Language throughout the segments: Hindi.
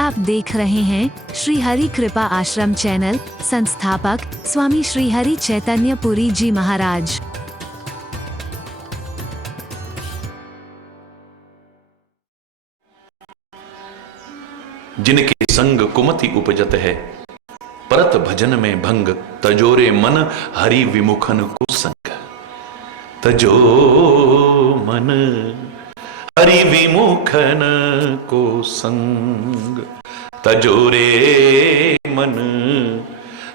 आप देख रहे हैं श्री हरि कृपा आश्रम चैनल। संस्थापक स्वामी श्री हरि चैतन्य पुरी जी महाराज। जिनके संग कुमति उपजत है, परत भजन में भंग, तजोरे मन हरि विमुखन को संग। तजो मन हरि विमुखन को संग, तजोरे मन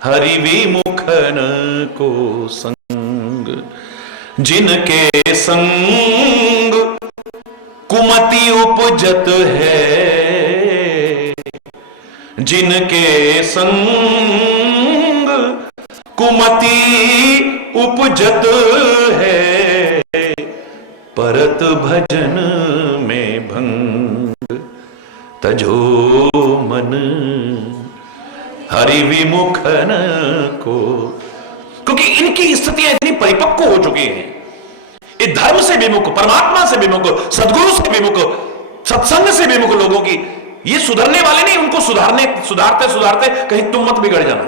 हरि विमुखन को संग। जिनके संग कुमति उपजत है, जिनके संग कुमति उपजत है, परत भजन में भंग। तजो मन हरि विमुखन को। क्योंकि इनकी स्थितियां इतनी परिपक्व हो चुकी हैं, ये धर्म से विमुख, परमात्मा से विमुख, सदगुरु से विमुख, सत्संग से विमुख लोगों की, ये सुधरने वाले नहीं। उनको सुधारते सुधारते कहीं तुम मत बिगड़ जाना।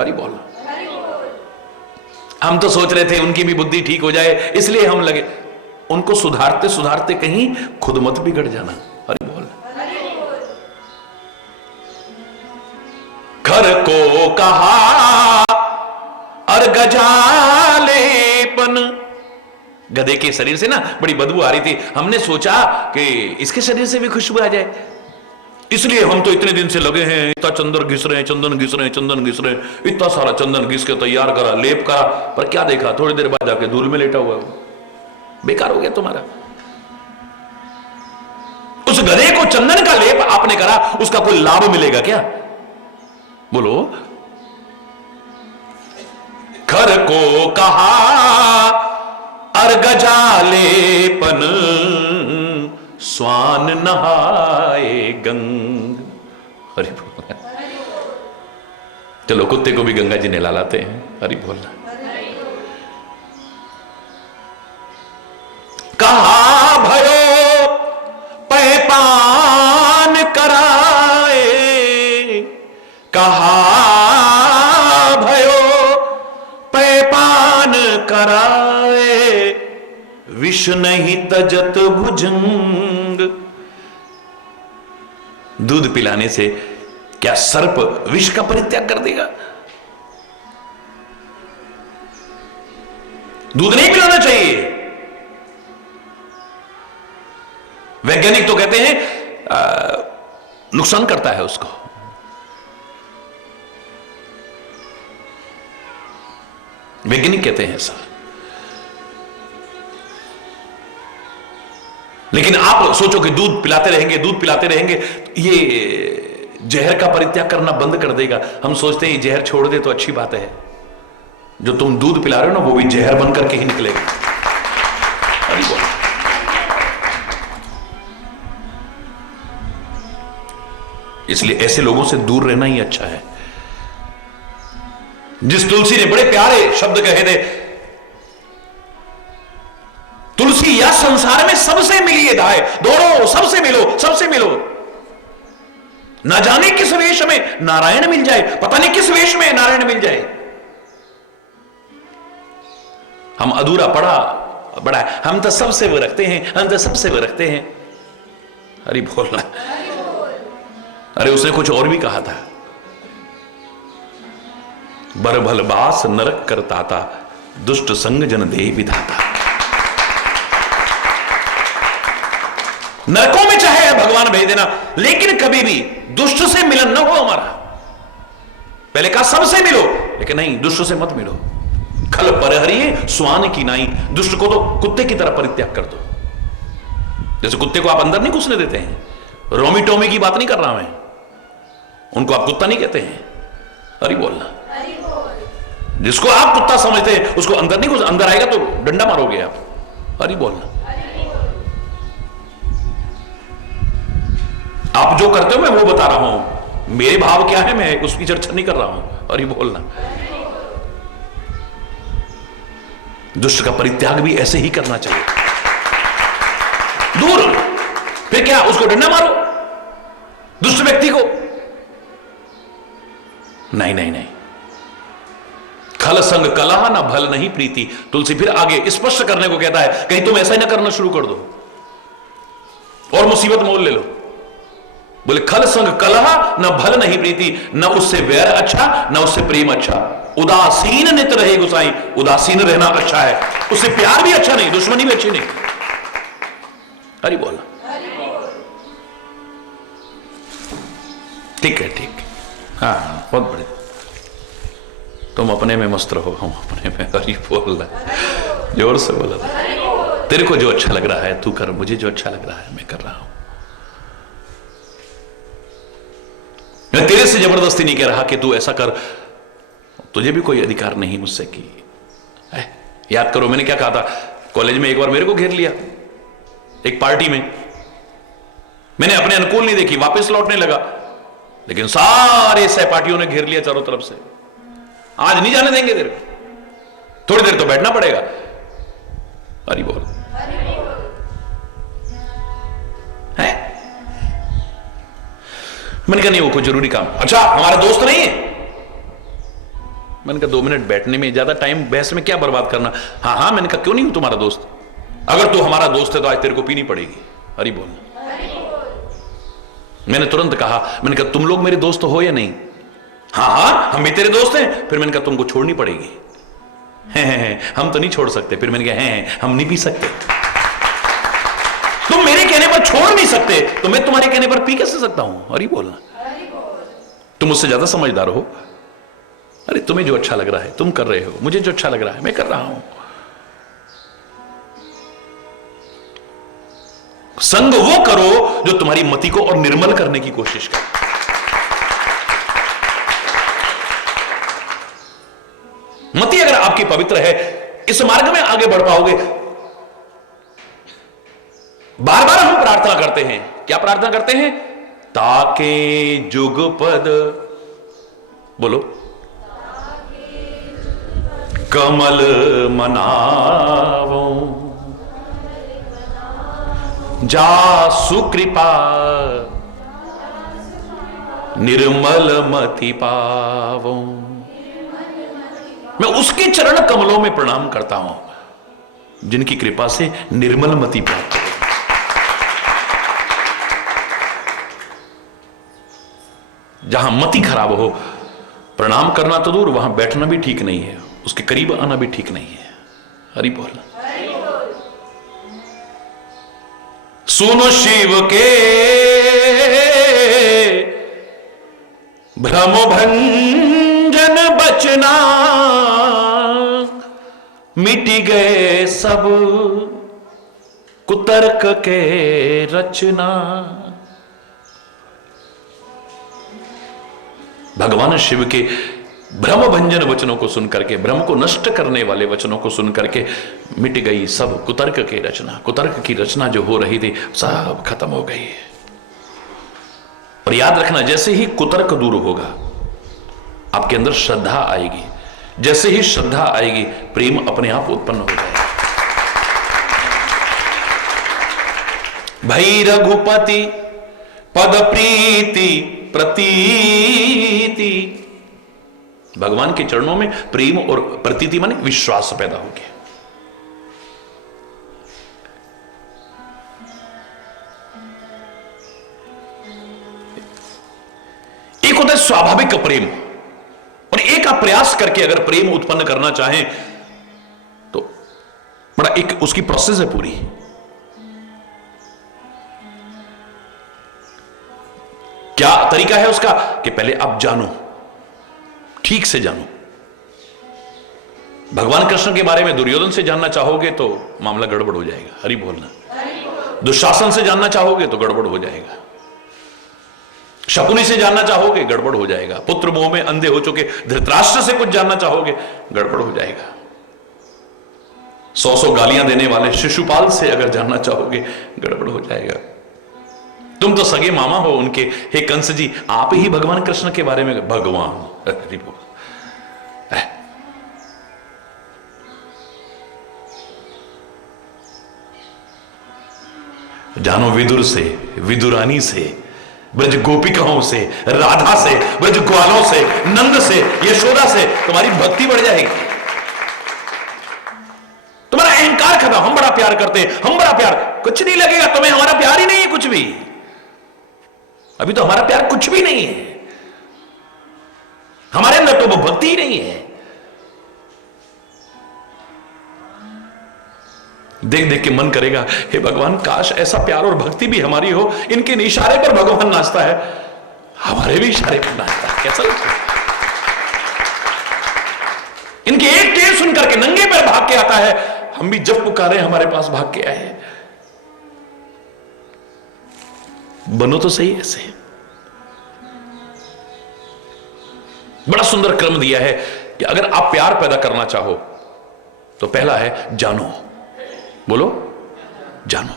हरि बोल। हम तो सोच रहे थे उनकी भी बुद्धि ठीक हो जाए, इसलिए हम लगे। उनको सुधारते सुधारते कहीं खुद मत बिगड़ जाना। हरि बोल। घर को कहा और गजालेपन। गधे के शरीर से ना बड़ी बदबू आ रही थी। हमने सोचा कि इसके शरीर से भी खुशबू आ जाए, इसलिए हम तो इतने दिन से लगे हैं। इतना चंदन घिस रहे हैं, चंदन घिस रहे हैं, चंदन घिस रहे हैं, इतना सारा चंदन घिस के तैयार करा, लेप करा, पर क्या देखा, थोड़ी देर बाद जाके धूल में लेटा हुआ है। बेकार हो गया तुम्हारा। उस गधे को चंदन का लेप आपने करा, उसका कोई लाभ मिलेगा क्या? बोलो। घर को कहा अर्गजालेपन, स्वान नहाए गंग। हरि बोल। चलो कुत्ते को भी गंगा जी नहला लाते हैं। हरि बोलना। कहा भयो पैपान कराए, कहा भयो पैपान कराए, विष नहीं तजत भुजंग। दूध पिलाने से क्या सर्प विष का परित्याग कर देगा? दूध नहीं पिलाना चाहिए। वैज्ञानिक तो कहते हैं नुकसान करता है उसको। वैज्ञानिक कहते हैं ऐसा। लेकिन आप सोचो कि दूध पिलाते रहेंगे, दूध पिलाते रहेंगे, ये जहर का परित्याग करना बंद कर देगा। हम सोचते हैं ये जहर छोड़ दे तो अच्छी बात है। जो तुम दूध पिला रहे हो ना, वो भी जहर बन करके ही निकलेगा। अरे बोलो। इसलिए ऐसे लोगों से दूर रहना ही अच्छा है। जिस तुलसी ने बड़े प्यारे शब्द कहे थे, तुलसी या संसार में सबसे मिलिए धाए, दौड़ो सबसे मिलो, सबसे मिलो। ना जाने किस वेश में नारायण मिल जाए, पता नहीं किस वेश में नारायण मिल जाए। हम अधूरा पड़ा बड़ा है, हम तो सबसे वो रखते हैं, हम तो सबसे वो रखते हैं। हरि बोलना। अरे उसने कुछ और भी कहा था। बर भल बास नरक करता था, दुष्ट संग जन दे विधाता। नरकों में चाहे भगवान भेज देना, लेकिन कभी भी दुष्ट से मिलन न हो हमारा। पहले कहा सबसे मिलो, लेकिन नहीं, दुष्ट से मत मिलो। खल परहरिये स्वान की नाई। दुष्ट को तो कुत्ते की तरह परित्याग कर दो। जैसे कुत्ते को आप अंदर नहीं घुसने देते हैं। रोमी टोमी की बात नहीं कर रहा मैं, उनको आप कुत्ता नहीं कहते हैं। हरि बोलना। जिसको आप कुत्ता समझते हैं उसको अंदर नहीं घुस, अंदर आएगा तो डंडा मारोगे आप। हरि बोलना। आप जो करते हो मैं वो बता रहा हूं, मेरे भाव क्या है मैं उसकी चर्चा नहीं कर रहा हूं। हरि बोलना। दुष्ट का परित्याग भी ऐसे ही करना चाहिए। दूर, फिर क्या उसको डंडा मारो, दुष्ट व्यक्ति को? नहीं नहीं नहीं। खल संग कलह ना भल नहीं प्रीति। तुलसी फिर आगे स्पष्ट करने को कहता है, कहीं तुम ऐसा ही ना करना शुरू कर दो और मुसीबत मोल ले लो। बोले खल संग कलह न भल नहीं प्रीति, न उससे वैर अच्छा न उससे प्रेम अच्छा। उदासीन नित रहे गुसाई, उदासीन रहना अच्छा है, उससे प्यार भी अच्छा नहीं, दुश्मनी भी अच्छी नहीं। हरि बोल। ठीक है ठीक। हाँ बहुत बड़े। तुम अपने में मस्त रहो, हम अपने में। हरि बोल रहा, जोर से बोल रहा। तेरे को जो अच्छा लग रहा है तू कर, मुझे जो अच्छा लग रहा है मैं कर रहा हूं। मैं तेरे से जबरदस्ती नहीं कह रहा कि तू ऐसा कर, तुझे भी कोई अधिकार नहीं मुझसे कि। याद करो मैंने क्या कहा था, कॉलेज में एक बार मेरे को घेर लिया एक पार्टी में, मैंने अपने अनुकूल नहीं देखी, वापस लौटने लगा, लेकिन सारे सहपाठियों ने घेर लिया चारों तरफ से। आज नहीं जाने देंगे तेरे को, थोड़ी देर तो बैठना पड़ेगा। हरि बोल। है मैंने कहा नहीं वो कोई जरूरी काम। अच्छा हमारा दोस्त नहीं है? मैंने कहा 2 मिनट बैठने में ज्यादा टाइम बहस में क्या बर्बाद करना। हाँ हाँ। मैंने कहा क्यों नहीं हूं तुम्हारा दोस्त? अगर तू हमारा दोस्त है तो आज तेरे को पीनी पड़ेगी। हरि बोल। मैंने तुरंत कहा, मैंने कहा तुम लोग मेरे दोस्त हो या नहीं? हाँ हाँ हम भी तेरे दोस्त हैं। फिर मैंने कहा तुमको छोड़नी पड़ेगी। हैं हम तो नहीं छोड़ सकते। फिर मैंने कहा हैं हम नहीं पी सकते। तुम मेरे कहने पर छोड़ नहीं सकते तो मैं तुम्हारे कहने पर पी कैसे सकता हूं? अरे बोलना, तुम मुझसे ज्यादा समझदार हो। अरे तुम्हें जो अच्छा लग रहा है तुम कर रहे हो, मुझे जो अच्छा लग रहा है मैं कर रहा हूं। संग वो करो जो तुम्हारी मति को और निर्मल करने की कोशिश करे। मति अगर आपकी पवित्र है, इस मार्ग में आगे बढ़ पाओगे। बार बार हम प्रार्थना करते हैं, क्या प्रार्थना करते हैं? ताके जुगपद, बोलो, कमल मनावो, जा सुकृपा निर्मल मति पावो। मैं उसके चरण कमलों में प्रणाम करता हूं जिनकी कृपा से निर्मल मति प्राप्त हो। जहां मति खराब हो, प्रणाम करना तो दूर, वहां बैठना भी ठीक नहीं है, उसके करीब आना भी ठीक नहीं है। हरि बोल। सुनो शिव के भ्रम भंजन बचना, मिट गए सब कुतर्क के रचना। भगवान शिव के भ्रम भंजन वचनों को सुन करके, भ्रम को नष्ट करने वाले वचनों को सुन करके मिट गई सब कुतर्क की रचना। कुतर्क की रचना जो हो रही थी सब खत्म हो गई। और याद रखना, जैसे ही कुतर्क दूर होगा आपके अंदर श्रद्धा आएगी, जैसे ही श्रद्धा आएगी प्रेम अपने आप उत्पन्न हो जाएगा। भई रघुपति पद प्रीति प्रतीति, भगवान के चरणों में प्रेम और प्रतीति माने विश्वास पैदा हो गया। एक होता है स्वाभाविक प्रेम, और एक आप प्रयास करके अगर प्रेम उत्पन्न करना चाहें तो बड़ा एक उसकी प्रोसेस है पूरी। क्या तरीका है उसका? कि पहले आप जानो, ठीक से जानो। भगवान कृष्ण के बारे में दुर्योधन से जानना चाहोगे तो मामला गड़बड़ हो जाएगा। हरि बोलना। दुशासन से जानना चाहोगे तो गड़बड़ हो जाएगा। शकुनी से जानना चाहोगे गड़बड़ हो जाएगा। पुत्र मोह में अंधे हो चुके धृतराष्ट्र से कुछ जानना चाहोगे गड़बड़ हो जाएगा। 100 गालियां देने वाले शिशुपाल से अगर जानना चाहोगे गड़बड़ हो जाएगा। तुम तो सगे मामा हो उनके, हे कंस जी आप ही भगवान कृष्ण के बारे में, भगवान जानो विदुर से, विदुरानी से, ब्रज गोपिकाओं से, राधा से, ब्रज ग्वालों से, नंद से, यशोदा से तुम्हारी भक्ति बढ़ जाएगी। तुम्हारा अहंकार खत्म, हम बड़ा प्यार करते हैं, हम बड़ा प्यार, कुछ नहीं लगेगा तुम्हें, हमारा प्यार ही नहीं है कुछ भी। अभी तो हमारा प्यार कुछ भी नहीं है, हमारे अंदर तो वो भक्ति ही नहीं है। देख देख के मन करेगा, हे भगवान काश ऐसा प्यार और भक्ति भी हमारी हो, इनके इशारे पर भगवान नाचता है, हमारे भी इशारे पर नाचता है, कैसा लगता है? इनके एक टेर सुन करके नंगे पैर भाग के आता है, हम भी जब पुकारे हमारे पास भाग के आए। बनो तो सही ऐसे। बड़ा सुंदर क्रम दिया है कि अगर आप प्यार पैदा करना चाहो तो पहला है जानो। बोलो जानो,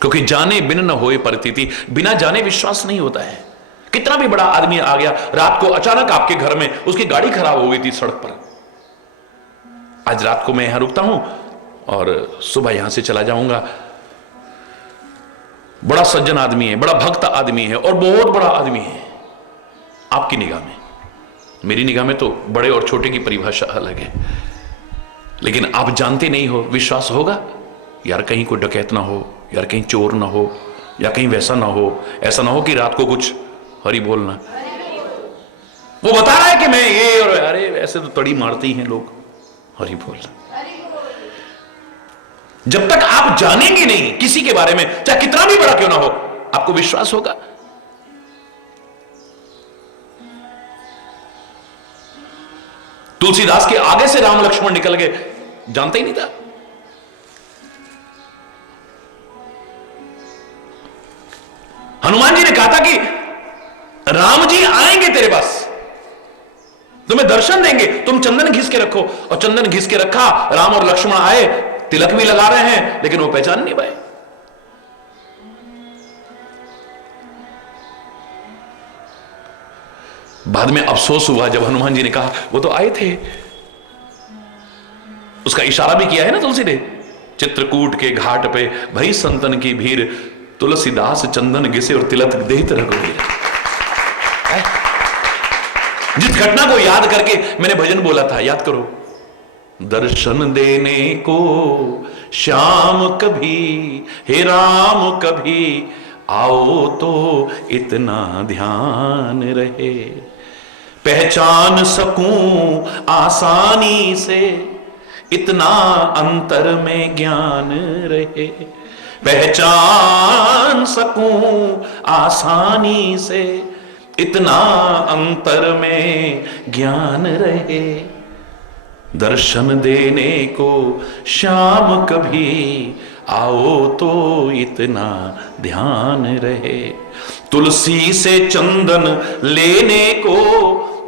क्योंकि जाने बिन न होए प्रतीति, बिना जाने विश्वास नहीं होता है। कितना भी बड़ा आदमी आ गया, रात को अचानक आपके घर में उसकी गाड़ी खराब हो गई थी सड़क पर, आज रात को मैं यहां रुकता हूं और सुबह यहां से चला जाऊंगा, बड़ा सज्जन आदमी है, बड़ा भक्त आदमी है और बहुत बड़ा आदमी है आपकी निगाह में, मेरी निगाह में तो बड़े और छोटे की परिभाषा अलग है, लेकिन आप जानते नहीं हो, विश्वास होगा यार कहीं कोई डकैत ना हो, यार कहीं चोर ना हो, या कहीं वैसा ना हो, ऐसा ना हो कि रात को कुछ हरी बोलना, वो बता रहा है कि मैं ये, और अरे ऐसे तो तड़ी मारते ही हैं लोग, हरी बोलना। जब तक आप जानेंगे नहीं किसी के बारे में, चाहे कितना भी बड़ा क्यों ना हो, आपको विश्वास होगा? तुलसीदास के आगे से राम लक्ष्मण निकल गए, जानते ही नहीं था। हनुमान जी ने कहा था कि राम जी आएंगे तेरे पास, तुम्हें दर्शन देंगे, तुम चंदन घिस के रखो, और चंदन घिस के रखा, राम और लक्ष्मण आए, तिलक भी लगा रहे हैं, लेकिन वो पहचान नहीं पाए। बाद में अफसोस हुआ जब हनुमान जी ने कहा वो तो आए थे, उसका इशारा भी किया है ना तुलसी ने, चित्रकूट के घाट पे भई संतन की भीड़, तुलसीदास चंदन घिसे और तिलक देत रघुवीर। जिस घटना को याद करके मैंने भजन बोला था, याद करो, दर्शन देने को श्याम कभी, हे राम कभी आओ तो इतना ध्यान रहे, पहचान सकूं आसानी से इतना अंतर में ज्ञान रहे, पहचान सकूं आसानी से इतना अंतर में ज्ञान रहे, दर्शन देने को श्याम कभी आओ तो इतना ध्यान रहे, तुलसी से चंदन लेने को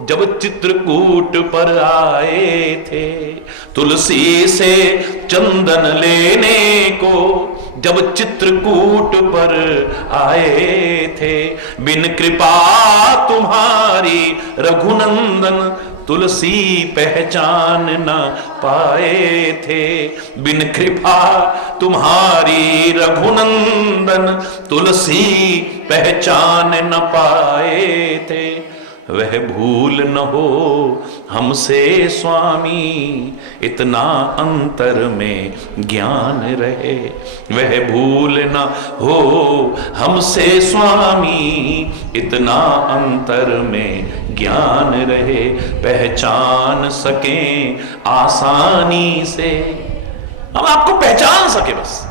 जब चित्रकूट पर आए थे, तुलसी से चंदन लेने को जब चित्रकूट पर आए थे, बिन कृपा तुम्हारी रघुनंदन तुलसी पहचान न पाए थे, बिन कृपा तुम्हारी रघुनंदन तुलसी पहचान न पाए थे, वह भूल न हो हमसे स्वामी इतना अंतर में ज्ञान रहे, वह भूल न हो हमसे स्वामी इतना अंतर में ज्ञान रहे, पहचान सकें आसानी से, हम आपको पहचान सके बस।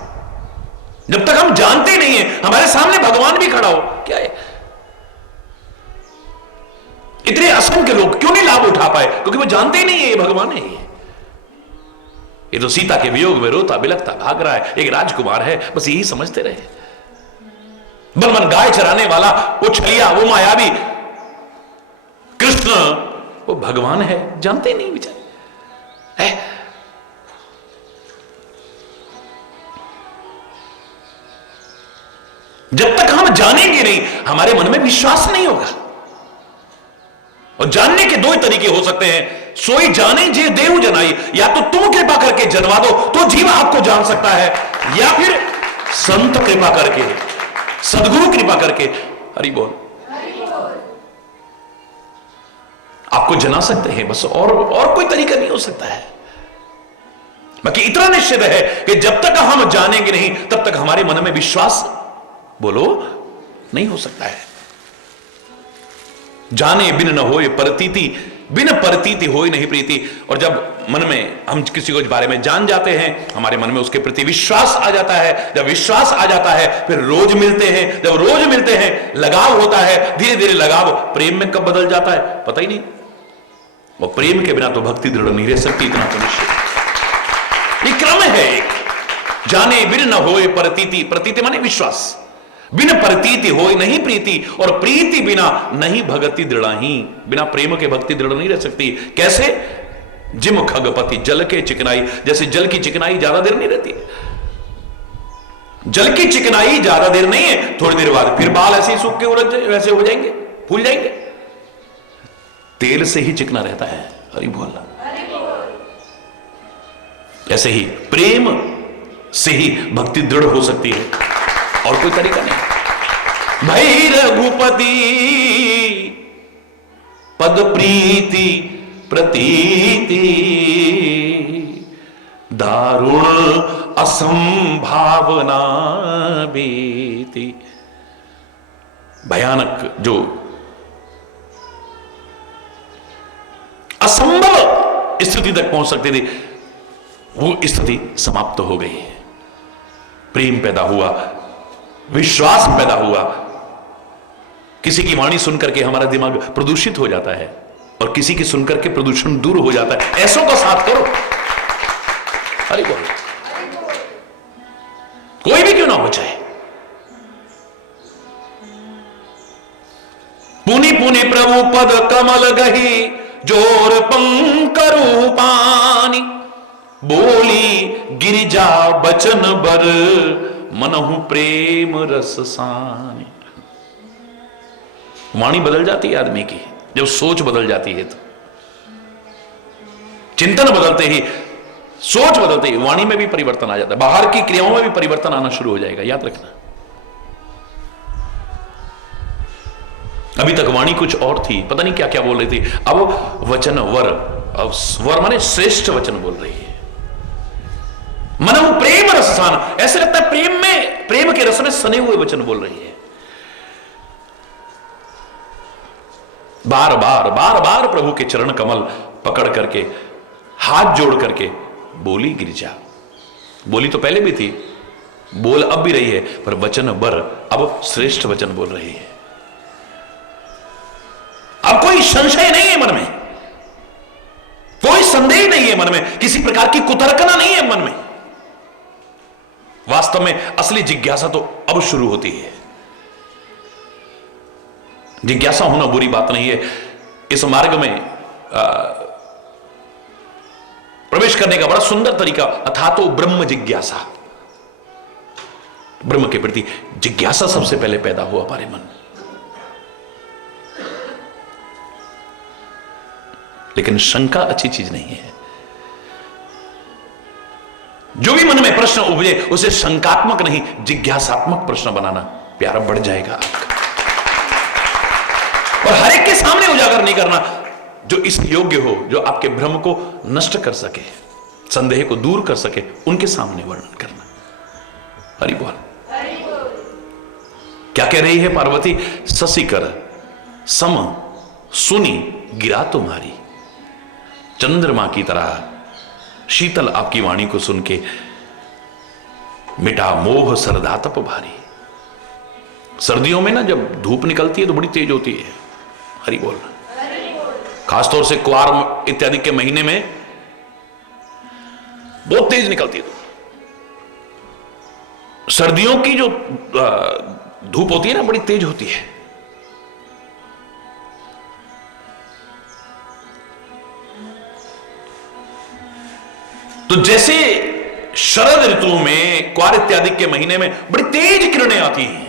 जब तक हम जानते नहीं है, हमारे सामने भगवान भी खड़ा हो, क्या है, इतने असंख्य लोग क्यों नहीं लाभ उठा पाए? क्योंकि वो जानते ही नहीं है ये भगवान है। ये तो सीता के वियोग में रोता बिलखता भाग रहा है, एक राजकुमार है, बस यही समझते रहे। बलवन गाय चराने वाला वो छलिया, वो मायावी कृष्ण, वो भगवान है, जानते ही नहीं बेचारे। जब तक हम जानेंगे नहीं, हमारे मन में विश्वास नहीं होगा। और जानने के दो ही तरीके हो सकते हैं, सोई जाने जे देव जनाई, या तो तुम कृपा करके जनवा दो तो जीव आपको जान सकता है, या फिर संत कृपा करके, सदगुरु कृपा करके हरि बोल। आपको जना सकते हैं बस, और कोई तरीका नहीं हो सकता है। बाकी इतना निश्चित है कि जब तक हम जानेंगे नहीं तब तक हमारे मन में विश्वास बोलो नहीं हो सकता है। जाने बिन न होए परतीति, बिन परतीति होए नहीं प्रीति। और जब मन में हम किसी को इस बारे में जान जाते हैं, हमारे मन में उसके प्रति विश्वास आ जाता है। जब विश्वास आ जाता है फिर रोज मिलते हैं, जब रोज मिलते हैं लगाव होता है। धीरे धीरे लगाव प्रेम में कब बदल जाता है पता ही नहीं। वो प्रेम के बिना तो भक्ति दृढ़ नहीं रह सकती, इतना तो निश्चित। ये क्रम है एक, जाने बिन न होए परतीति, प्रतीति माने विश्वास, बिन परतीति होए नहीं प्रीति, और प्रीति बिना नहीं भगति दृढ़ाही। बिना प्रेम के भक्ति दृढ़ नहीं रह सकती। कैसे? जिम खगपति जल के चिकनाई, जैसे जल की चिकनाई ज्यादा देर नहीं रहती। जल की चिकनाई ज्यादा देर नहीं है, थोड़ी देर बाद फिर बाल ऐसे ही सूख के उलझ वैसे हो जाएंगे, फूल जाएंगे। तेल से ही चिकना रहता है। हरि बोल। ऐसे ही प्रेम से ही भक्ति दृढ़ हो सकती है, और कोई तरीका नहीं। भई रघुपति पद प्रीति प्रतीति, दारुण असंभावना बीती। भयानक जो असंभव स्थिति तक पहुंच सकती थी, वो स्थिति समाप्त हो गई है। प्रेम पैदा हुआ, विश्वास पैदा हुआ। किसी की वाणी सुनकर के हमारा दिमाग प्रदूषित हो जाता है, और किसी की सुनकर के प्रदूषण दूर हो जाता है। ऐसों का साथ करो। अरे बोलो, कोई भी क्यों ना हो चाहे। पुनि पुनि प्रभु पद कमल गही, जोर पंकरु पानी। बोली गिरिजा बचन बर, मनहु प्रेम रस सानी। वाणी बदल जाती है आदमी की, जब सोच बदल जाती है तो। चिंतन बदलते ही, सोच बदलते ही वाणी में भी परिवर्तन आ जाता है। बाहर की क्रियाओं में भी परिवर्तन आना शुरू हो जाएगा, याद रखना। अभी तक वाणी कुछ और थी, पता नहीं क्या क्या बोल रही थी। अब वचन वर, अब वर माने श्रेष्ठ वचन बोल रही है। मनहु प्रेम रसान, ऐसे लगता है प्रेम में, प्रेम के रस में सने हुए वचन बोल रही है। बार बार बार बार प्रभु के चरण कमल पकड़ करके, हाथ जोड़ करके बोली गिरिजा। बोली तो पहले भी थी, बोल अब भी रही है, पर वचन बर, अब श्रेष्ठ वचन बोल रही है। अब कोई संशय नहीं है मन में, कोई संदेह नहीं है मन में, किसी प्रकार की कुतर्कना नहीं है मन में। वास्तव में असली जिज्ञासा तो अब शुरू होती है। जिज्ञासा होना बुरी बात नहीं है। इस मार्ग में प्रवेश करने का बड़ा सुंदर तरीका, अथा तो ब्रह्म जिज्ञासा। ब्रह्म के प्रति जिज्ञासा सबसे पहले पैदा हुआ हमारे मन। लेकिन शंका अच्छी चीज नहीं है। जो भी मन में प्रश्न उपजे उसे शंकात्मक नहीं, जिज्ञासात्मक प्रश्न बनाना, प्यारा बढ़ जाएगा आपका। और हर एक के सामने उजागर नहीं करना, जो इस योग्य हो, जो आपके भ्रम को नष्ट कर सके, संदेह को दूर कर सके, उनके सामने वर्णन करना। हरि बोल। क्या कह रही है पार्वती? ससी कर सम सुनी गिरा तुम्हारी। चंद्रमा की तरह शीतल आपकी वाणी को सुन के मिटा मोह सरदातप भारी। सर्दियों में ना जब धूप निकलती है तो बड़ी तेज होती है। हरि बोल। खासतौर से क्वार इत्यादि के महीने में बहुत तेज निकलती है। सर्दियों की जो धूप होती है ना, बड़ी तेज होती है। तो जैसे शरद ऋतु में, क्वार इत्यादि के महीने में बड़ी तेज किरणें आती हैं,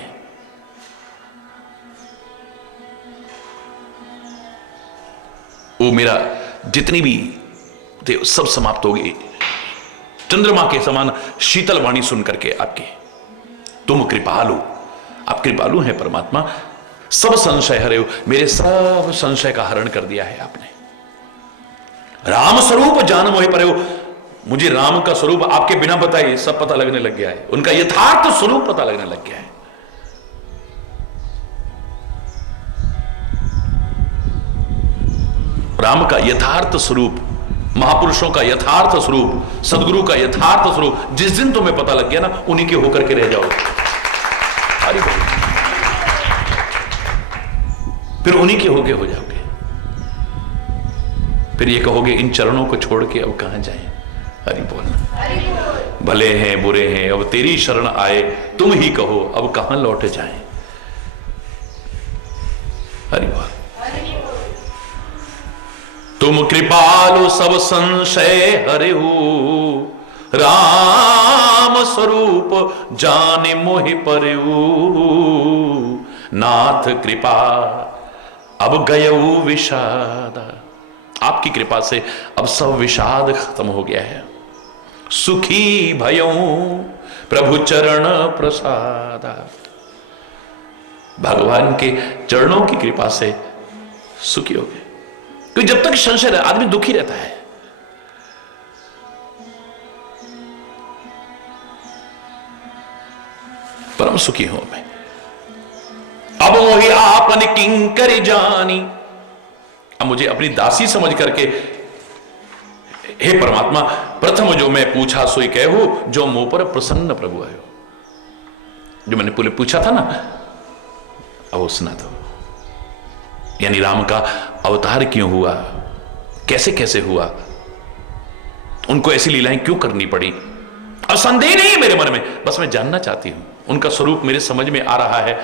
वो मेरा जितनी भी थे सब समाप्त हो गई। चंद्रमा के समान शीतल वाणी सुन करके आपकी, तुम कृपालु, आप कृपालु हैं परमात्मा, सब संशय हरे हो, मेरे सब संशय का हरण कर दिया है आपने। राम स्वरूप जान मोहि परे हो, मुझे राम का स्वरूप आपके बिना बताए सब पता लगने लग गया है, उनका यथार्थ स्वरूप पता लगने लग गया है। राम का यथार्थ स्वरूप, महापुरुषों का यथार्थ स्वरूप, सदगुरु का यथार्थ स्वरूप जिस दिन तुम्हें पता लग गया ना, उन्हीं के होकर के रह जाओगे। फिर उन्हीं के होके हो जाओगे। फिर ये कहोगे इन चरणों को छोड़ के अब कहां जाएं। हरि बोल। भले हैं बुरे हैं अब तेरी शरण आए, तुम ही कहो अब कहां लौट जाएं। हरि बोल। तुम कृपालु सब संशय हरे हो, राम स्वरूप जाने मोहि परेऊ। नाथ कृपा अब गयऊ विषाद, आपकी कृपा से अब सब विषाद खत्म हो गया है। सुखी भयऊ प्रभु चरण प्रसाद, भगवान के चरणों की कृपा से सुखी हो गए। क्योंकि जब तक संशय रहे आदमी दुखी रहता है। परम सुखी हूं मैं। अब मोहि आपन किंकर जानी, अब मुझे अपनी दासी समझ करके हे परमात्मा प्रथम जो मैं पूछा सोई कहूं, जो मुंह पर प्रसन्न प्रभु आयो। जो मैंने पहले पूछा था ना, अब वो सुना दो। यानी राम का अवतार क्यों हुआ, कैसे कैसे हुआ, उनको ऐसी लीलाएं क्यों करनी पड़ी, अब संदेह नहीं है मेरे मन में, बस मैं जानना चाहती हूं। उनका स्वरूप मेरे समझ में आ रहा है,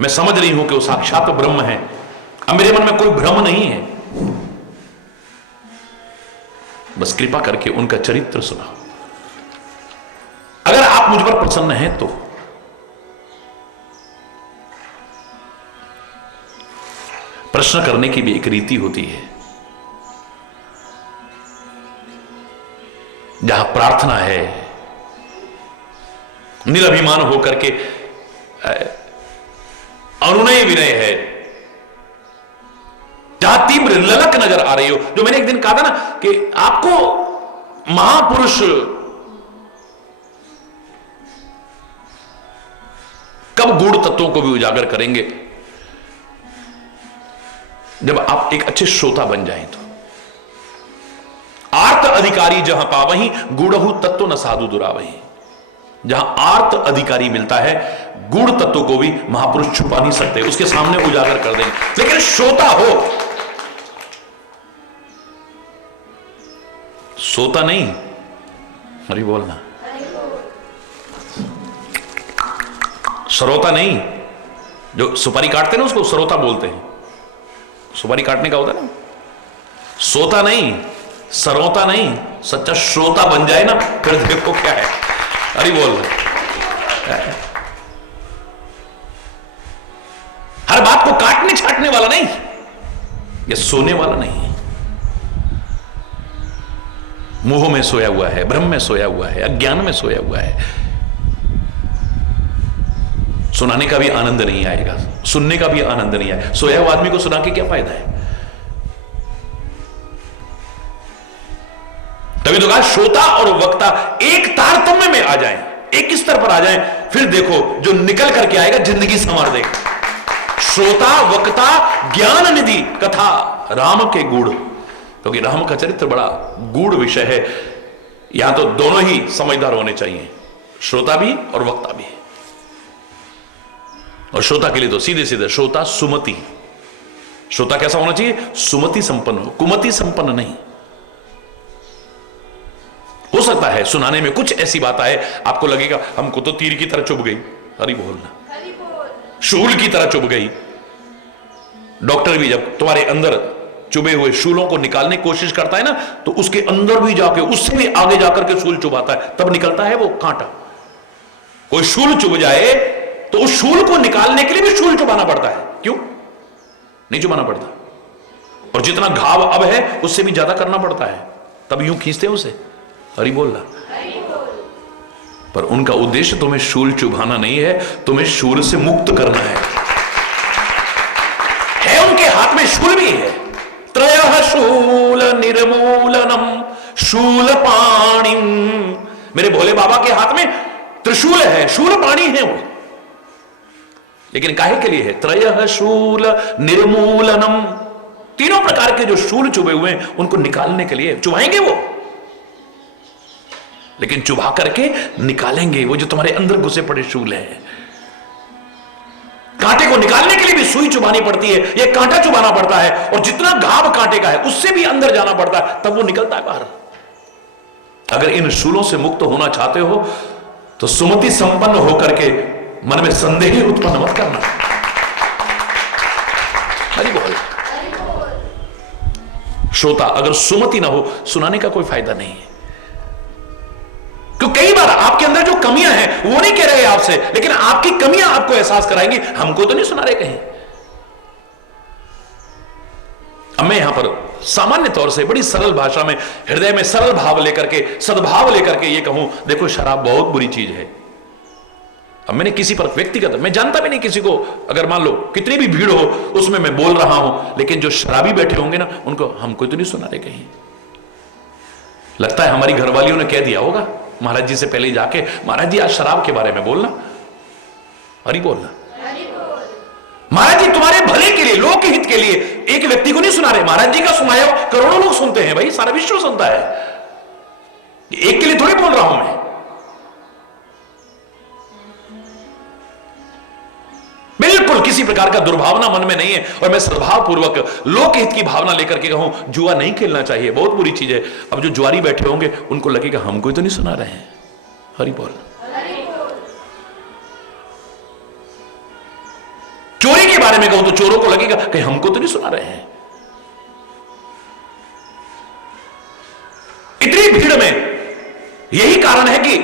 मैं समझ रही हूं कि वो साक्षात ब्रह्म है। अब मेरे मन में कोई भ्रम नहीं है। बस कृपा करके उनका चरित्र सुनाओ। अगर आप मुझ पर प्रसन्न हैं तो प्रश्न करने की भी एक रीति होती है। जहां प्रार्थना है, निरभिमान होकर के अनुनय विनय है, जहां तीव्र ललक नजर आ रही हो। जो मैंने एक दिन कहा था ना कि आपको महापुरुष कब गूढ़ तत्वों को भी उजागर करेंगे, जब आप एक अच्छे श्रोता बन जाएं तो। आर्त अधिकारी जहां पावहीं, गूढ़हु तत्व न साधु दुरावहीं। जहां आर्त अधिकारी मिलता है, गूढ़ तत्व को भी महापुरुष छुपा नहीं सकते, उसके सामने उजागर कर देंगे। लेकिन श्रोता हो, सोता नहीं। हरि बोलना। सरोता नहीं। जो सुपारी काटते हैं ना, उसको सरोता बोलते हैं। सुपारी काटने का होता है ना। सोता नहीं, सरोता नहीं, सच्चा श्रोता बन जाए ना, फिर देखो क्या है। अरे बोल, हर बात को काटने छाटने वाला नहीं, ये सोने वाला नहीं। मोह में सोया हुआ है, भ्रम में सोया हुआ है, अज्ञान में सोया हुआ है। सुनाने का भी आनंद नहीं आएगा, सुनने का भी आनंद नहीं आएगा। सोया हुआ आदमी को सुना के क्या फायदा है। तभी तो कहा श्रोता और वक्ता एक तारतम्य में आ जाएं, एक स्तर पर आ जाएं, फिर देखो जो निकल करके आएगा जिंदगी संवार देगा। श्रोता वक्ता ज्ञान निधि कथा राम के गुण, क्योंकि राम का चरित्र बड़ा गूढ़ विषय है। यहां तो दोनों ही समझदार होने चाहिए, श्रोता भी और वक्ता भी। और श्रोता के लिए तो सीधे सीधे श्रोता सुमति। श्रोता कैसा होना चाहिए? सुमति संपन्न हो, कुमति संपन्न नहीं। हो सकता है सुनाने में कुछ ऐसी बात आए, आपको लगेगा हमको तो तीर की तरह चुभ गई। हरि बोलना। शूल की तरह चुभ गई। डॉक्टर भी जब तुम्हारे अंदर चुभे हुए शूलों को निकालने की कोशिश करता है ना, तो उसके अंदर भी जाके, उससे भी आगे जाकर के शूल चुभाता है, तब निकलता है वो कांटा। कोई शूल चुभ जाए तो उस शूल को निकालने के लिए भी शूल चुभाना पड़ता है। क्यों नहीं चुभाना पड़ता? और जितना घाव अब है उससे भी ज्यादा करना पड़ता है, तब यूं खींचते हैं उसे। हरि बोलना। पर उनका उद्देश्य तुम्हें शूल चुभाना नहीं है, तुम्हें शूल से मुक्त करना है। निर्मूलनम शूलपाणिम। मेरे भोले बाबा के हाथ में त्रिशूल है, शूलपाणी है वो, लेकिन काहे के लिए है? त्रयः शूल निर्मूलनम, तीनों प्रकार के जो शूल चुभे हुए हैं उनको निकालने के लिए। चुभाएंगे वो, लेकिन चुभा करके निकालेंगे वो जो तुम्हारे अंदर घुसे पड़े शूल हैं। कांटे को निकालने के लिए भी सुई चुभानी पड़ती है, ये कांटा चुभाना पड़ता है, और जितना घाव कांटे का है उससे भी अंदर जाना पड़ता है, तब वो निकलता है बाहर। अगर इन शूलों से मुक्त होना चाहते हो तो सुमति संपन्न होकर के मन में संदेह उत्पन्न मत करना। हरि बोल। श्रोता, अगर सुमति ना हो, सुनाने का कोई फायदा नहीं है। क्योंकि कई बार आपके अंदर जो कमियां हैं वो नहीं कह रहे आपसे, लेकिन आपकी कमियां आपको एहसास कराएंगी, हमको तो नहीं सुना रहे कहीं। अब मैं यहां पर सामान्य तौर से बड़ी सरल भाषा में, हृदय में सरल भाव लेकर के, सद्भाव लेकर के ये कहूं, देखो शराब बहुत बुरी चीज है। अब मैंने किसी पर व्यक्तिगत, मैं जानता भी नहीं किसी को, अगर मान लो कितनी भी भीड़ हो उसमें मैं बोल रहा हूं, लेकिन जो शराबी बैठे होंगे ना, उनको हमको तो नहीं सुना रहे कहीं। लगता है हमारी घरवालियों ने कह दिया होगा महाराज जी से पहले जाके, महाराज जी आज शराब के बारे में बोलना, हरि बोलना। महाराज जी तुम्हारे भले के लिए, लोक हित के लिए एक व्यक्ति को नहीं सुना रहे, महाराज जी का सुनाया करोड़ों लोग सुनते हैं भाई, सारा विश्व सुनता है, एक के लिए थोड़ी बोल रहा हूं मैं। बिल्कुल किसी प्रकार का दुर्भावना मन में नहीं है, और मैं सद्भाव पूर्वक लोकहित की भावना लेकर के कहूं, जुआ नहीं खेलना चाहिए, बहुत बुरी चीज है। अब जो जुआरी बैठे होंगे उनको लगेगा हमको तो नहीं सुना रहे हैं, हरि बोल। चोरी के बारे में कहूं तो चोरों को लगेगा कि हमको तो नहीं सुना रहे हैं। इतनी भीड़ में यही कारण है कि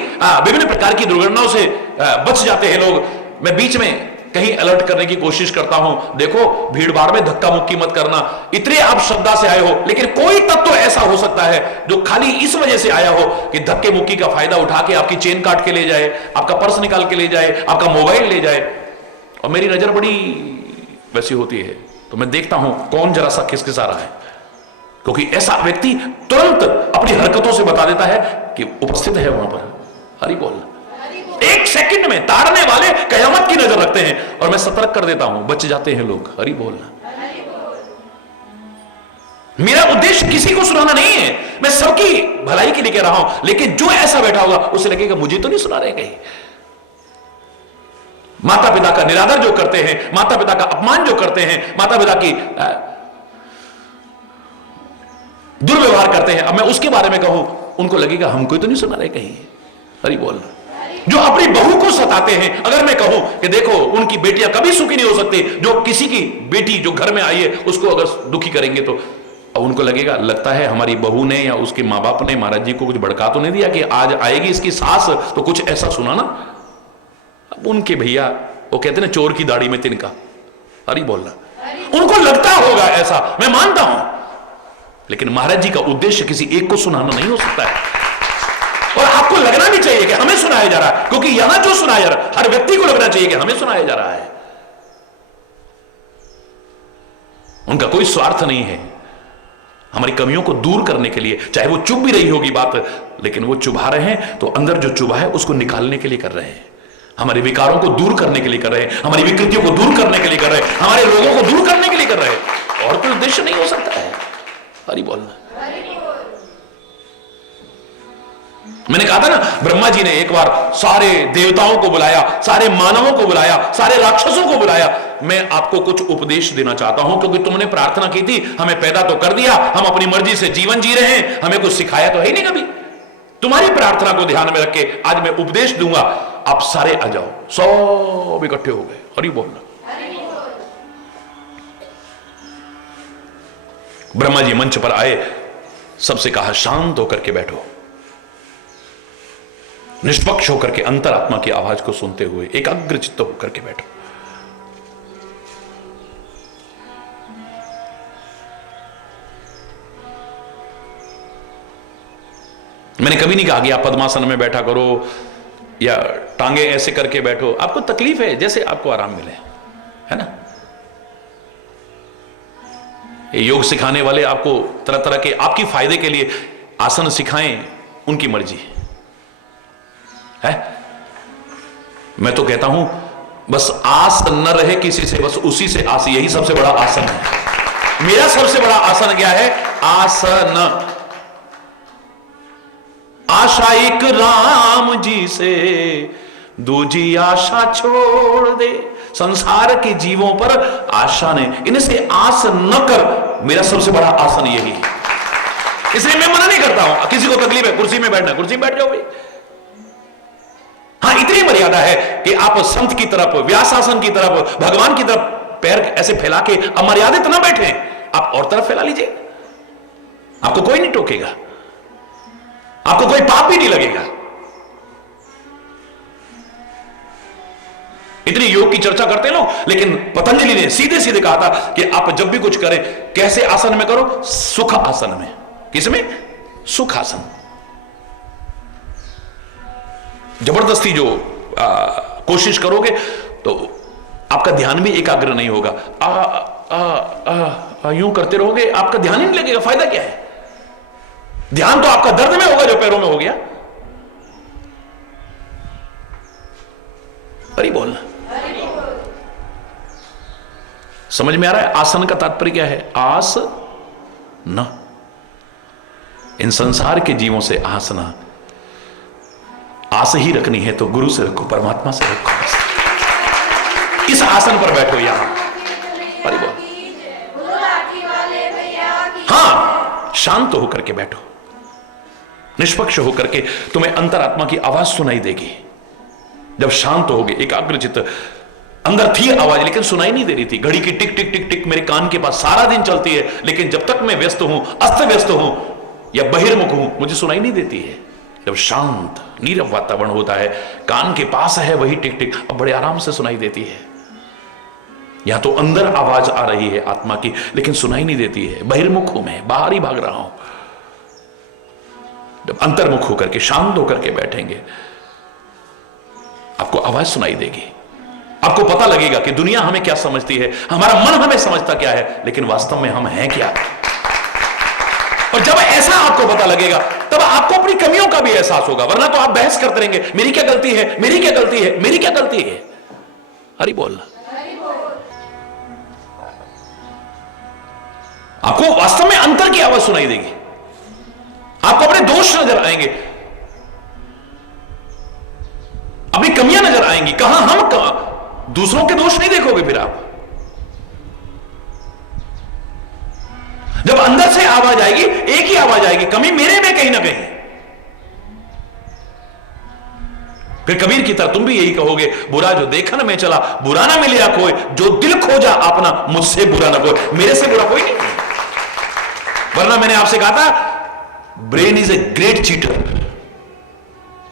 विभिन्न प्रकार की दुर्घटनाओं से बच जाते हैं लोग। मैं बीच में कहीं अलर्ट करने की कोशिश करता हूं, देखो भीड़ भाड़ में धक्का मुक्की मत करना। इतने आप श्रद्धा से आए हो, लेकिन कोई तत्व तो ऐसा हो सकता है जो खाली इस वजह से आया हो कि धक्के मुक्की का फायदा उठा के आपकी चेन काट के ले जाए, आपका पर्स निकाल के ले जाए, आपका मोबाइल ले जाए। और मेरी नजर बड़ी वैसी होती है, तो मैं देखता हूं कौन जरा सा खिसखिसा रहा है, क्योंकि ऐसा व्यक्ति तुरंत अपनी हरकतों से बता देता है कि उपस्थित है वहां पर। हरि बोल। एक सेकंड में ताड़ने वाले कयामत की नजर रखते हैं, और मैं सतर्क कर देता हूं, बच जाते हैं लोग। हरि बोल। मेरा उद्देश्य किसी को सुनाना नहीं है, मैं सबकी भलाई के लिए कह रहा हूं, लेकिन जो ऐसा बैठा होगा उसे लगेगा मुझे तो नहीं सुना रहे कहीं। माता पिता का निरादर जो करते हैं, माता पिता का अपमान जो करते हैं, माता पिता की दुर्व्यवहार करते हैं, अब मैं उसके बारे में कहूं, उनको लगेगा हमको तो नहीं सुना रहे कहीं। हरि बोल। जो अपनी बहू को सताते हैं, अगर मैं कहूं कि देखो उनकी बेटियां कभी सुखी नहीं हो सकती, जो किसी की बेटी जो घर में आई है उसको अगर दुखी करेंगे तो उनको लगेगा, लगता है हमारी बहू ने या उसके मां बाप ने महाराज जी को कुछ भड़का तो नहीं दिया कि आज आएगी इसकी सास तो कुछ ऐसा सुना ना। अब उनके भैया वो कहते ना चोर की दाढ़ी में तिनका। हरि बोलना। उनको लगता होगा ऐसा, मैं मानता हूं, लेकिन महाराज जी का उद्देश्य किसी एक को सुनाना नहीं हो सकता है, और आपको लगना भी चाहिए कि हमें सुनाया जा रहा है, क्योंकि यहां जो सुनाया जा रहा है हर व्यक्ति को लगना चाहिए कि हमें सुनाया जा रहा है। उनका कोई स्वार्थ नहीं है हमारी कमियों को दूर करने के लिए, चाहे वो चुभ भी रही होगी बात, लेकिन वो चुभा रहे हैं तो अंदर जो चुभा है उसको निकालने के लिए कर रहे हैं, हमारे विकारों को दूर करने के लिए कर रहे हैं, हमारी विकृतियों को दूर करने के लिए कर रहे हैं, हमारे रोगों को दूर करने के लिए कर रहे हैं, और कोई उद्देश्य नहीं हो सकता है। हरि बोलना। मैंने कहा था ना, ब्रह्मा जी ने एक बार सारे देवताओं को बुलाया, सारे मानवों को बुलाया, सारे राक्षसों को बुलाया, मैं आपको कुछ उपदेश देना चाहता हूं, क्योंकि तुमने प्रार्थना की थी, हमें पैदा तो कर दिया, हम अपनी मर्जी से जीवन जी रहे हैं, हमें कुछ सिखाया तो है ही नहीं कभी। तुम्हारी प्रार्थना को ध्यान में रख के आज मैं उपदेश दूंगा, आप सारे आ जाओ। सब इकट्ठे हो गए। हरि बोलना। ब्रह्मा जी मंच पर आए, सबसे कहा शांत होकर के बैठो, निष्पक्ष होकर के अंतरात्मा की आवाज को सुनते हुए एकाग्र चित्त होकर के बैठो। मैंने कभी नहीं कहा कि आप पद्मासन में बैठा करो या टांगे ऐसे करके बैठो, आपको तकलीफ है जैसे आपको आराम मिले, है ना। ये योग सिखाने वाले आपको तरह तरह के आपकी फायदे के लिए आसन सिखाएं, उनकी मर्जी है। मैं तो कहता हूं बस आस न रहे किसी से, बस उसी से आस, यही सबसे बड़ा आसन है। मेरा सबसे बड़ा आसन क्या है? आसन। आशा एक राम जी से, दूजी आशा छोड़ दे। संसार के जीवों पर आशा ने, इनसे आस न कर, मेरा सबसे बड़ा आसन यही है। इसलिए मैं मना नहीं करता हूं, किसी को तकलीफ है कुर्सी में बैठना, कुर्सी में बैठ जाओ भाई। हाँ, इतनी मर्यादा है कि आप संत की तरफ, व्यासासन की तरफ, भगवान की तरफ पैर ऐसे फैला के अमर्यादित ना बैठे, आप और तरफ फैला लीजिए, आपको कोई नहीं टोकेगा, आपको कोई पाप भी नहीं लगेगा। इतनी योग की चर्चा करते हैं लोग, लेकिन पतंजलि ने सीधे सीधे कहा था कि आप जब भी कुछ करें कैसे आसन में करो? सुख आसन में। किसमें? सुख आसन। जबरदस्ती जो कोशिश करोगे तो आपका ध्यान भी एकाग्र नहीं होगा। यूं करते रहोगे, आपका ध्यान ही नहीं लगेगा। फायदा क्या है? ध्यान तो आपका दर्द में होगा जो पैरों में हो गया। अरे बोलना, समझ में आ रहा है? आसन का तात्पर्य क्या है? आस न। इन संसार के जीवों से आस न। आस ही रखनी है तो गुरु से रखो, परमात्मा से रखो। इस आसन पर बैठो यहां। अरे बोल, हाँ, शांत होकर के बैठो, निष्पक्ष होकर के। तुम्हें अंतरात्मा की आवाज सुनाई देगी जब शांत होगे, एकाग्रचित्त। अंदर थी आवाज लेकिन सुनाई नहीं दे रही थी। घड़ी की टिक टिक टिक टिक मेरे कान के पास सारा दिन चलती है, लेकिन जब तक मैं व्यस्त हूं, अस्त व्यस्त हूं या बहिर्मुख हूं, मुझे सुनाई नहीं देती है। जब शांत नीरव वातावरण होता है, कान के पास है वही टिक टिक, अब बड़े आराम से सुनाई देती है। यहां तो अंदर आवाज आ रही है आत्मा की, लेकिन सुनाई नहीं देती है। बहिर्मुख हूं मैं, बाहर ही भाग रहा हूं। जब अंतर्मुख होकर के, शांत होकर के बैठेंगे, आपको आवाज सुनाई देगी। आपको पता लगेगा कि दुनिया हमें क्या समझती है, हमारा मन हमें समझता क्या है, लेकिन वास्तव में हम हैं क्या। और जब ऐसा आपको पता लगेगा, तब आपको अपनी कमियों का भी एहसास होगा। वरना तो आप बहस करते रहेंगे, मेरी क्या गलती है, मेरी क्या गलती है, मेरी क्या गलती है। हरि बोल। आपको वास्तव में अंतर की आवाज सुनाई देगी। आपको अपने दोष नजर आएंगे, अपनी कमियां नजर आएंगी। कहां हम, दूसरों के दोष नहीं देखोगे फिर आप। जब अंदर से आवाज आएगी, एक ही आवाज आएगी, कमी मेरे में कहीं ना कहीं। फिर कबीर की तरह तुम भी यही कहोगे, बुरा जो देखन में चला, बुरा ना मिले कोई, जो दिल खोजा अपना, मुझसे बुरा ना कोई, मेरे से बुरा कोई नहीं। वरना मैंने आपसे कहा था, brain is a great cheater.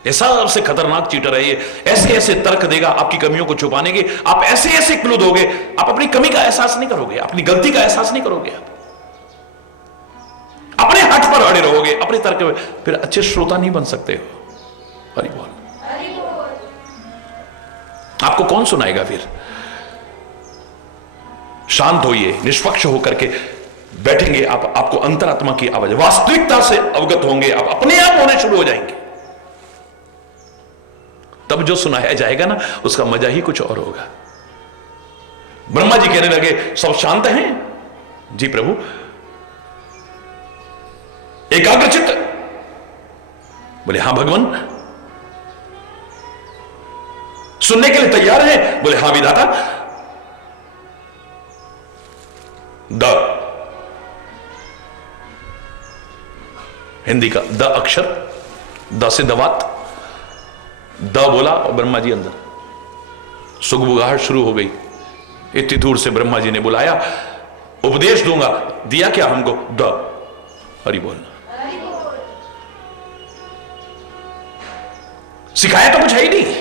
ये सबसे खतरनाक चीटर है ये। ऐसे ऐसे तर्क देगा आपकी कमियों को छुपाने के। आप ऐसे ऐसे क्लू दोगे, आप अपनी कमी का एहसास नहीं करोगे, अपनी गलती का एहसास नहीं करोगे। आप अपने हट पर अड़े रहोगे, अपने तर्क में, फिर अच्छे श्रोता नहीं बन सकते हो। हरि बोल। आपको कौन सुनाएगा फिर? शांत होइए, निष्पक्ष होकर के बैठेंगे आप, आपको अंतरात्मा की आवाज, वास्तविकता से अवगत होंगे, आप अपने आप होने शुरू हो जाएंगे। तब जो सुनाया जाएगा ना, उसका मजा ही कुछ और होगा। ब्रह्मा जी कहने लगे, सब शांत हैं? जी प्रभु। एकाग्रचित्त? बोले हाँ भगवान। सुनने के लिए तैयार है? बोले हाँ विधाता। द, हिंदी का द अक्षर, द से दवात, द बोला और ब्रह्मा जी अंदर। सुगबुगाहट शुरू हो गई। इतनी दूर से ब्रह्मा जी ने बुलाया, उपदेश दूंगा, दिया क्या हमको? द। हरि बोल। सिखाया तो कुछ है ही नहीं।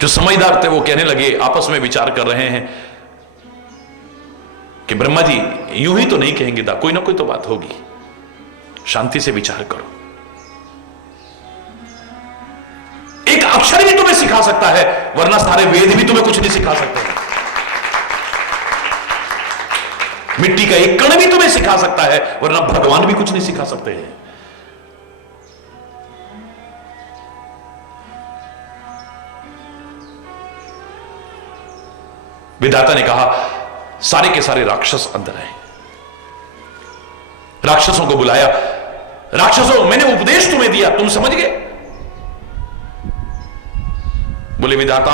जो समझदार थे वो कहने लगे, आपस में विचार कर रहे हैं कि ब्रह्मा जी यूं ही तो नहीं कहेंगे, दा कोई ना कोई तो बात होगी, शांति से विचार करो। सिखा सकता है, वरना सारे वेद भी तुम्हें कुछ नहीं सिखा सकते। मिट्टी का एक कण भी तुम्हें सिखा सकता है, वरना भगवान भी कुछ नहीं सिखा सकते हैं। विधाता ने कहा सारे के सारे राक्षस अंदर हैं। राक्षसों को बुलाया, राक्षसों मैंने उपदेश तुम्हें दिया, तुम समझ गए? बोले विधाता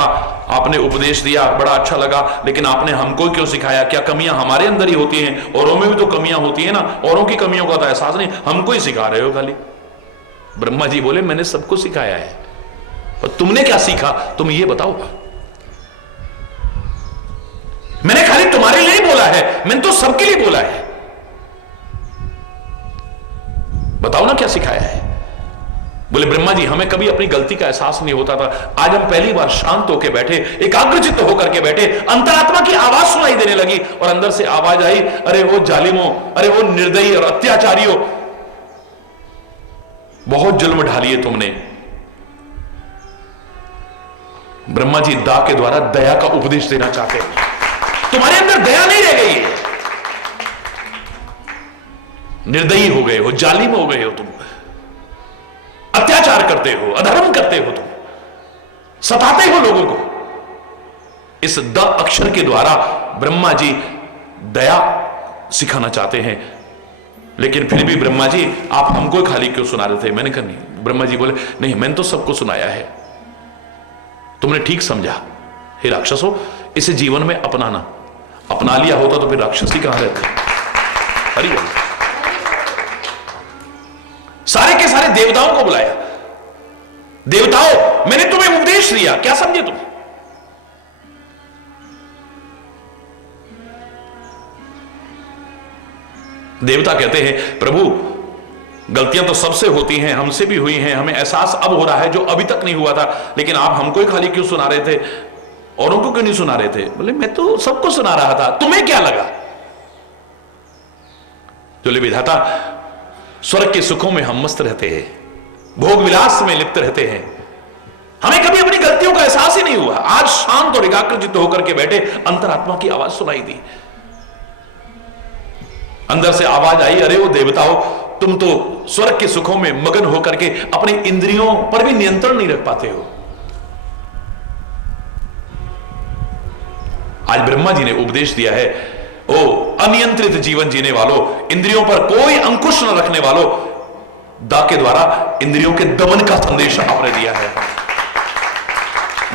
आपने उपदेश दिया, बड़ा अच्छा लगा, लेकिन आपने हमको क्यों सिखाया? क्या कमियां हमारे अंदर ही होती हैं? औरों में भी तो कमियां होती हैं ना, औरों की कमियों का तो एहसास नहीं, हमको ही सिखा रहे हो खाली। ब्रह्मा जी बोले मैंने सबको सिखाया है, और तुमने क्या सीखा तुम ये बताओ। मैंने खाली तुम्हारे लिए ही बोला है, मैंने तो सबके लिए बोला है, बताओ ना क्या सिखाया है। बोले ब्रह्मा जी हमें कभी अपनी गलती का एहसास नहीं होता था, आज हम पहली बार शांत होकर बैठे, एकाग्रचित्त होकर के बैठे, अंतरात्मा की आवाज सुनाई देने लगी, और अंदर से आवाज आई, अरे वो जालिमों, अरे वो निर्दयी और अत्याचारियों, बहुत जुल्म ढालिए तुमने। ब्रह्मा जी दा के द्वारा दया का उपदेश देना चाहते हैं। तुम्हारे अंदर दया नहीं रह गई है, निर्दयी हो गए हो, जालिम हो गए हो, तुम अत्याचार करते हो, अधर्म करते हो, तुम सताते हो लोगों को। इस द अक्षर के द्वारा ब्रह्मा जी दया सिखाना चाहते हैं। लेकिन फिर भी ब्रह्मा जी आप हमको खाली क्यों सुना रहे थे? मैंने कहा नहीं। ब्रह्मा जी बोले नहीं, मैंने तो सबको सुनाया है, तुमने ठीक समझा। हे राक्षसों, इसे जीवन में अपनाना, अपना लिया होता तो फिर राक्षसी कहां रहते? हरि बोल। सारे के सारे देवताओं को बुलाया, देवताओं मैंने तुम्हें उपदेश दिया, क्या समझे तुम? देवता कहते हैं प्रभु गलतियां तो सबसे होती हैं, हमसे भी हुई हैं, हमें एहसास अब हो रहा है जो अभी तक नहीं हुआ था, लेकिन आप हमको ही खाली क्यों सुना रहे थे, औरों को क्यों नहीं सुना रहे थे? बोले मैं तो सबको सुना रहा था, तुम्हें क्या लगा? जो विधाता स्वर्ग के सुखों में हम मस्त रहते हैं, भोग विलास में लिप्त रहते हैं, हमें कभी अपनी गलतियों का एहसास ही नहीं हुआ। आज शांत और एकाग्रचित्त होकर के बैठे, अंतरात्मा की आवाज सुनाई दी, अंदर से आवाज आई, अरे वो देवताओं तुम तो स्वर्ग के सुखों में मगन होकर के अपने इंद्रियों पर भी नियंत्रण नहीं रख पाते हो। आज ब्रह्मा जी ने उपदेश दिया है, ओ अनियंत्रित जीवन जीने वालों, इंद्रियों पर कोई अंकुश न रखने वालों, दा के द्वारा इंद्रियों के दमन का संदेश आपने दिया है।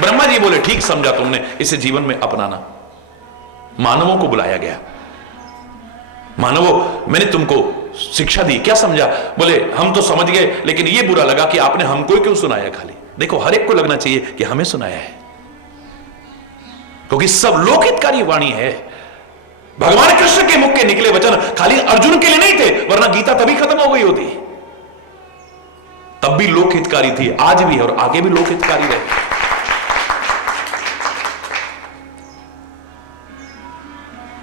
ब्रह्मा जी बोले ठीक समझा तुमने, इसे जीवन में अपनाना। मानवों को बुलाया गया, मानवों मैंने तुमको शिक्षा दी, क्या समझा? बोले हम तो समझ गए, लेकिन यह बुरा लगा कि आपने हमको क्यों सुनाया खाली। देखो हर एक को लगना चाहिए कि हमें सुनाया है, क्योंकि सब लोकहितकारी वाणी है। भगवान कृष्ण के मुख के निकले वचन खाली अर्जुन के लिए नहीं थे, वरना गीता तभी खत्म हो गई होती, तब भी लोकहितकारी थी, आज भी और आगे भी लोकहितकारी रहे।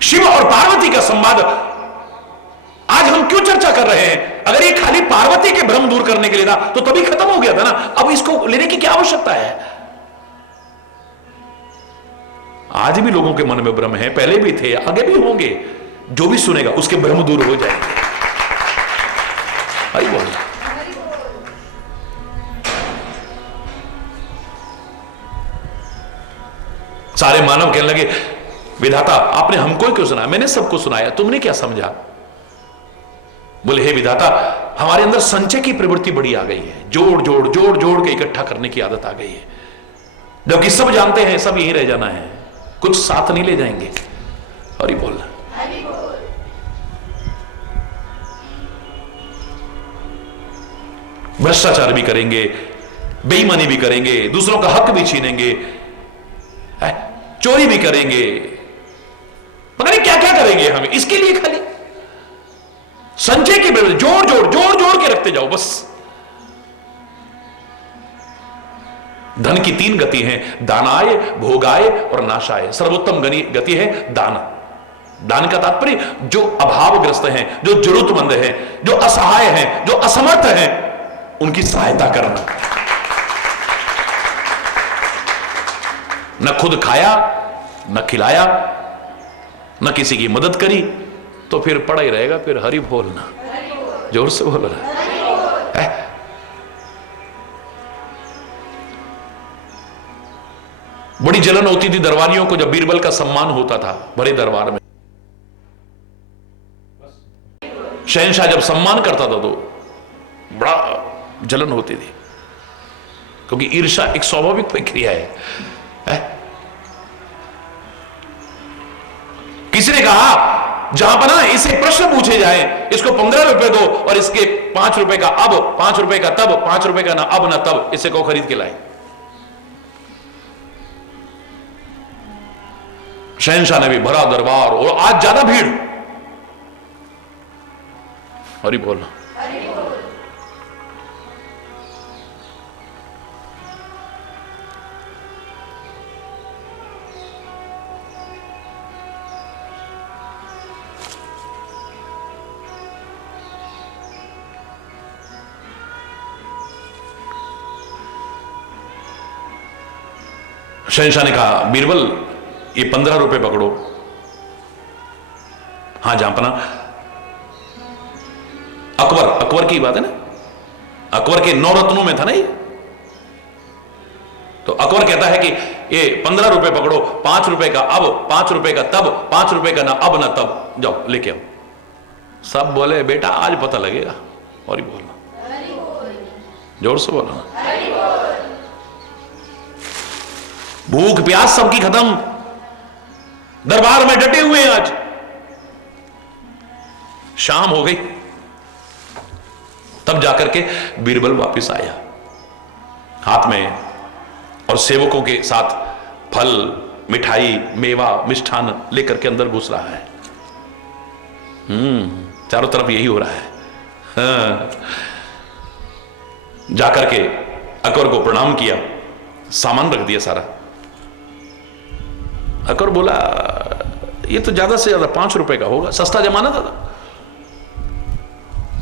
शिव और पार्वती का संवाद आज हम क्यों चर्चा कर रहे हैं? अगर ये खाली पार्वती के भ्रम दूर करने के लिए था तो तभी खत्म हो गया था ना, अब इसको लेने की क्या आवश्यकता है? आज भी लोगों के मन में भ्रम है, पहले भी थे, आगे भी होंगे। जो भी सुनेगा उसके भ्रम दूर हो जाएंगे। भाई बोल, सारे मानव कहने लगे विधाता आपने हमको क्यों सुनाया? मैंने सबको सुनाया, तुमने क्या समझा? बोले हे विधाता हमारे अंदर संचय की प्रवृत्ति बड़ी आ गई है, जोड़ जोड़ जोड़ जोड़ के इकट्ठा करने की आदत आ गई है, जबकि सब जानते हैं सब यहीं रह जाना है, कुछ साथ नहीं ले जाएंगे। हरि बोल। भ्रष्टाचार भी करेंगे, बेईमानी भी करेंगे, दूसरों का हक भी छीनेंगे, चोरी भी करेंगे, पता नहीं क्या क्या करेंगे हम इसके लिए। खाली संचय की जोड़ जोड़ जोड़ जोड़ के रखते जाओ बस। धन की तीन गति हैं, दानाय, भोगाय और नाशाय। सर्वोत्तम गति है दान। दान का तात्पर्य जो अभावग्रस्त हैं, जो जरूरतमंद हैं, जो असहाय हैं, जो असमर्थ हैं, उनकी सहायता करना। न खुद खाया, न खिलाया, न किसी की मदद करी, तो फिर पड़ा ही रहेगा। फिर हरि बोलना, जोर से बोल रहा है। बड़ी जलन होती थी दरबारियों को जब बीरबल का सम्मान होता था बड़े दरबार में। शहंशाह जब सम्मान करता था तो बड़ा जलन होती थी, क्योंकि ईर्ष्या एक स्वाभाविक प्रक्रिया है। किसी ने कहा जहां पर ना इसे प्रश्न पूछे जाए, इसको 15 रुपए दो और इसके 5 रुपए का अब, 5 रुपए का तब, 5 रुपए का ना अब ना तब, इसे को खरीद के लाए। शहंशाह ने भी भरा दरबार और आज ज्यादा भीड़। हरि बोल। शहंशाह ने कहा बीरबल ये 15 रुपए पकड़ो। हाँ जहांपना, अकबर की बात है ना, अकबर के 9 रत्नों में था ना ये। तो अकबर कहता है कि ये 15 रुपए पकड़ो, 5 रुपए का अब, 5 रुपए का तब, 5 रुपए का ना अब ना तब, जाओ लेके आओ। सब बोले बेटा आज पता लगेगा। और ही बोलना, जोर से बोलना। भूख प्यास सबकी खत्म, दरबार में डटे हुए हैं। आज शाम हो गई, तब जाकर के बीरबल वापस आया, हाथ में और सेवकों के साथ फल, मिठाई, मेवा, मिष्ठान लेकर के अंदर घुस रहा है। चारों तरफ यही हो रहा है। हाँ। जाकर के अकबर को प्रणाम किया, सामान रख दिया सारा। अकबर बोला ये तो ज्यादा से ज्यादा 5 रुपए का होगा, सस्ता जमाना था।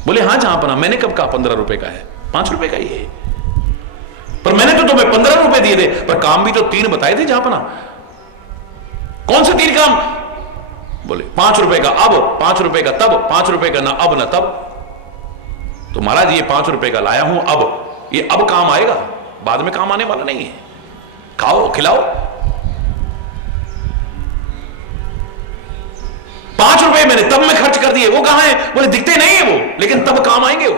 बोले हाँ जहांपना, मैंने कब कहा 15 रुपए का है, 5 रुपए का ही है। पर मैंने तो तुम्हें 15 रुपए दिए थे, पर काम भी तो 3 बताए थे जहांपना। कौन से 3 काम? बोले 5 रुपए का अब, 5 रुपए का तब, 5 रुपए का ना अब ना तब। तो महाराज ये 5 रुपए का लाया हूं अब, ये अब काम आएगा, बाद में काम आने वाला नहीं है। खाओ खिलाओ। 5 रुपए मैंने तब में खर्च कर दिए, वो कहां है? बोले दिखते नहीं है वो, लेकिन तब काम आएंगे वो।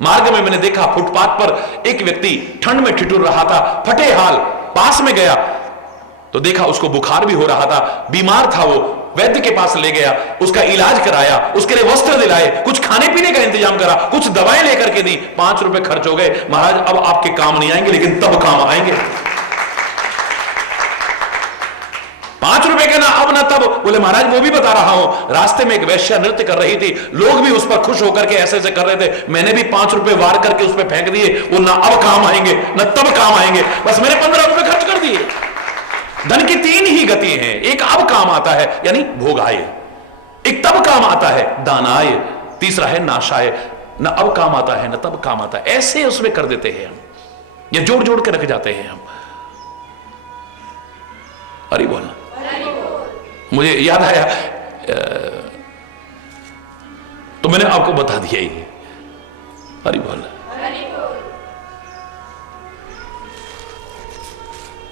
मार्ग में मैंने देखा फुटपाथ पर एक व्यक्ति ठंड में ठिठुर रहा था, फटे हाल, पास में गया तो देखा उसको बुखार भी हो रहा था, बीमार था वो। वैद्य के पास ले गया, उसका इलाज कराया, उसके लिए वस्त्र दिलाए, कुछ खाने पीने का इंतजाम करा, कुछ दवाएं लेकर के दी। 5 रुपए खर्च हो गए। महाराज अब आपके काम नहीं आएंगे, लेकिन तब काम आएंगे। 5 रुपए के ना अब ना तब। बोले महाराज वो भी बता रहा हूं, रास्ते में एक वैश्या नृत्य कर रही थी, लोग भी उस पर खुश होकर के ऐसे ऐसे कर रहे थे, मैंने भी 5 रुपए वार करके उस पर फेंक दिए। वो ना अब काम आएंगे ना तब काम आएंगे, बस मैंने 15 रुपए खर्च कर दिए। धन की 3 ही गति हैं, एक अब काम आता है यानी भोगाय, एक तब काम आता है दानाय, तीसरा है नाशाय। न अब काम आता है न तब काम आता है, ऐसे उसमें कर देते हैं हम, ये जोड़ जोड़ के रख जाते हैं हम। अरे बोलना, मुझे याद आया तो मैंने आपको बता दिया ही। अरे बोलना।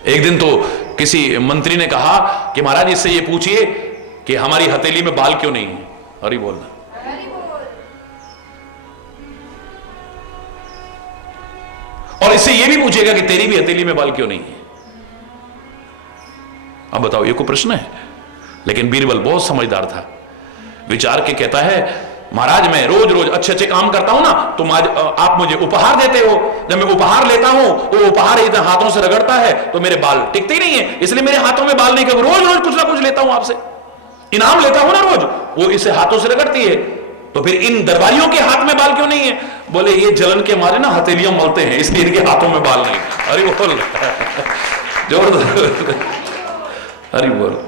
एक दिन तो किसी मंत्री ने कहा कि महाराज इससे ये पूछिए कि हमारी हथेली में बाल क्यों नहीं है। अरे बोलना। और इससे ये भी पूछेगा कि तेरी भी हथेली में बाल क्यों नहीं है। अब बताओ, ये कोई प्रश्न है? लेकिन बीरबल बहुत समझदार था, विचार के कहता है महाराज मैं रोज रोज अच्छे अच्छे काम करता हूं ना, तो आप मुझे उपहार देते हो, जब मैं उपहार लेता हूं वो उपहार इधर हाथों से रगड़ता है तो मेरे बाल टिकते ही नहीं है, इसलिए मेरे हाथों में बाल नहीं। कर रोज रोज कुछ ना कुछ लेता हूं आपसे, इनाम लेता हूं ना रोज, वो इसे हाथों से रगड़ती है, तो फिर इन दरबारियों के हाथ में बाल क्यों नहीं है? बोले ये जलन के मारे ना हथेलियां मलते हैं, इसलिए इनके हाथों में बाल नहीं। अरे बोल जोर, अरे बोल।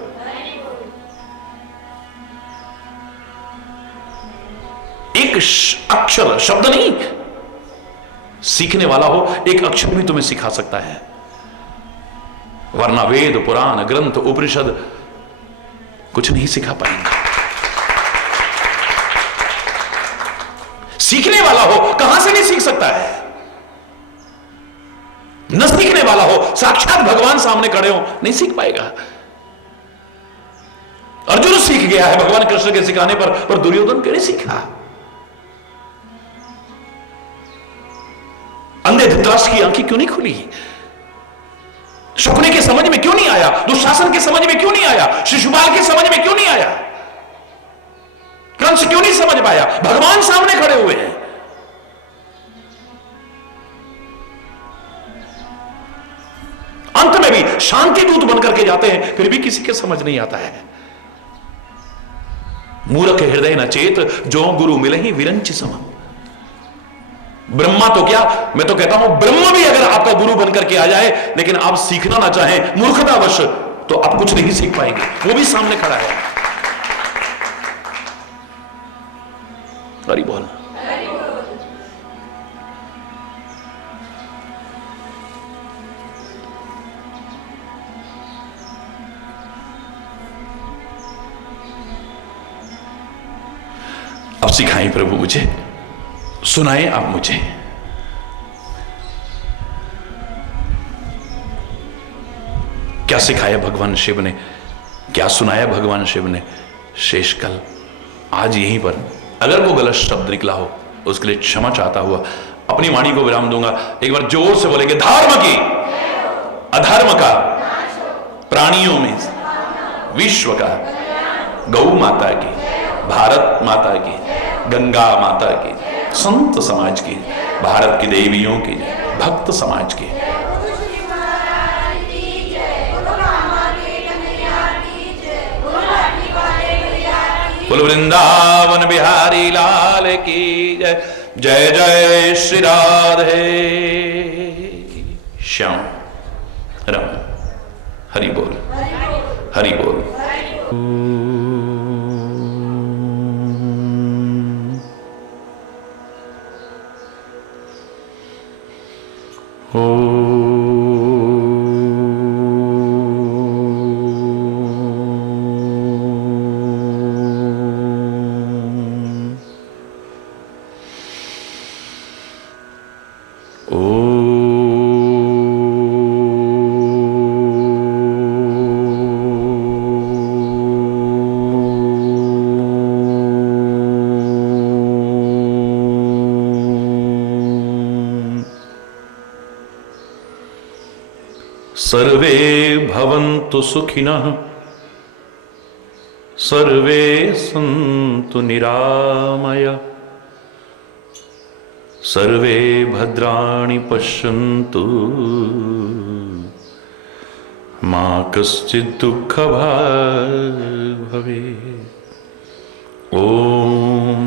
एक अक्षर, शब्द नहीं, सीखने वाला हो एक अक्षर भी तुम्हें सिखा सकता है। वरना वेद पुराण ग्रंथ उपनिषद कुछ नहीं सिखा पाएंगे। सीखने वाला हो कहां से नहीं सीख सकता है, न सीखने वाला हो साक्षात भगवान सामने खड़े हो नहीं सीख पाएगा। अर्जुन सीख गया है भगवान कृष्ण के सिखाने पर दुर्योधन क्यों नहीं सीखा? अंधे धृतराष्ट्र की आंखें क्यों नहीं खुली? शकुनी के समझ में क्यों नहीं आया? दुशासन के समझ में क्यों नहीं आया? शिशुपाल के समझ में क्यों नहीं आया? कंस क्यों नहीं समझ पाया? भगवान सामने खड़े हुए हैं। अंत में भी शांति दूत बनकर के जाते हैं, फिर भी किसी के समझ नहीं आता है। मूर्ख हृदय न चेत, जो गुरु मिले ही विरंच सम। ब्रह्मा तो क्या, मैं तो कहता हूं ब्रह्मा भी अगर आपका गुरु बनकर के आ जाए, लेकिन आप सीखना ना चाहें मूर्खतावश, तो आप कुछ नहीं सीख पाएंगे। वो भी सामने खड़ा है। हरि बोल। अब सिखाएं प्रभु मुझे, सुनाएं आप मुझे। क्या सिखाया भगवान शिव ने, क्या सुनाया भगवान शिव ने? शेषकल आज यहीं पर अगर वो गलत शब्द निकला हो उसके लिए क्षमा चाहता हुआ अपनी वाणी को विराम दूंगा। एक बार जोर से बोलेंगे, धर्म की अधर्म का प्राणियों में विश्व का, गौ माता की, भारत माता की, गंगा माता की, संत समाज की, भारत की देवियों की, भक्त समाज की। बोल वृंदावन बिहारी लाल की जय। जय जय श्री राधे श्याम राम। हरि बोल, हरि बोल। सर्वे भवन्तु सुखिनः, सर्वे सन्तु निरामया, सर्वे भद्राणि पश्यन्तु, मा कश्चित् दुःखभाग् भवेत्। ओम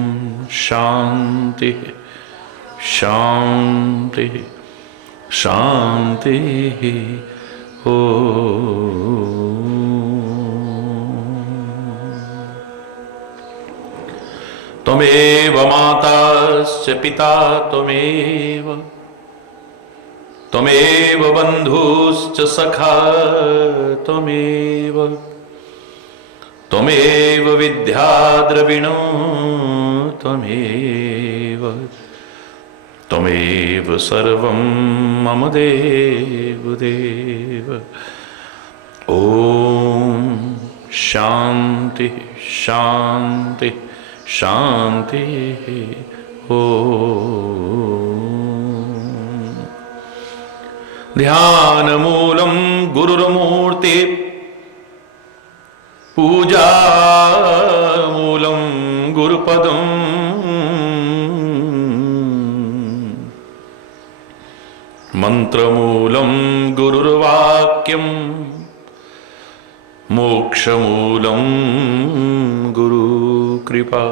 शांति शांति शांति। त्वमेव माताश्च पिता त्वमेव, त्वमेव बन्धुश्च सखा त्वमेव, त्वमेव विद्या द्रविणो त्वमेव, त्वमेव सर्वं मम देव देव। ओम शांति शांति शांति। ध्यान मूलम गुरुर्मूर्ति, पूजा मूलम गुरुपदम, मंत्रमूलम गुरुर्वाक्यम, मोक्षमूलम गुरुकृपा।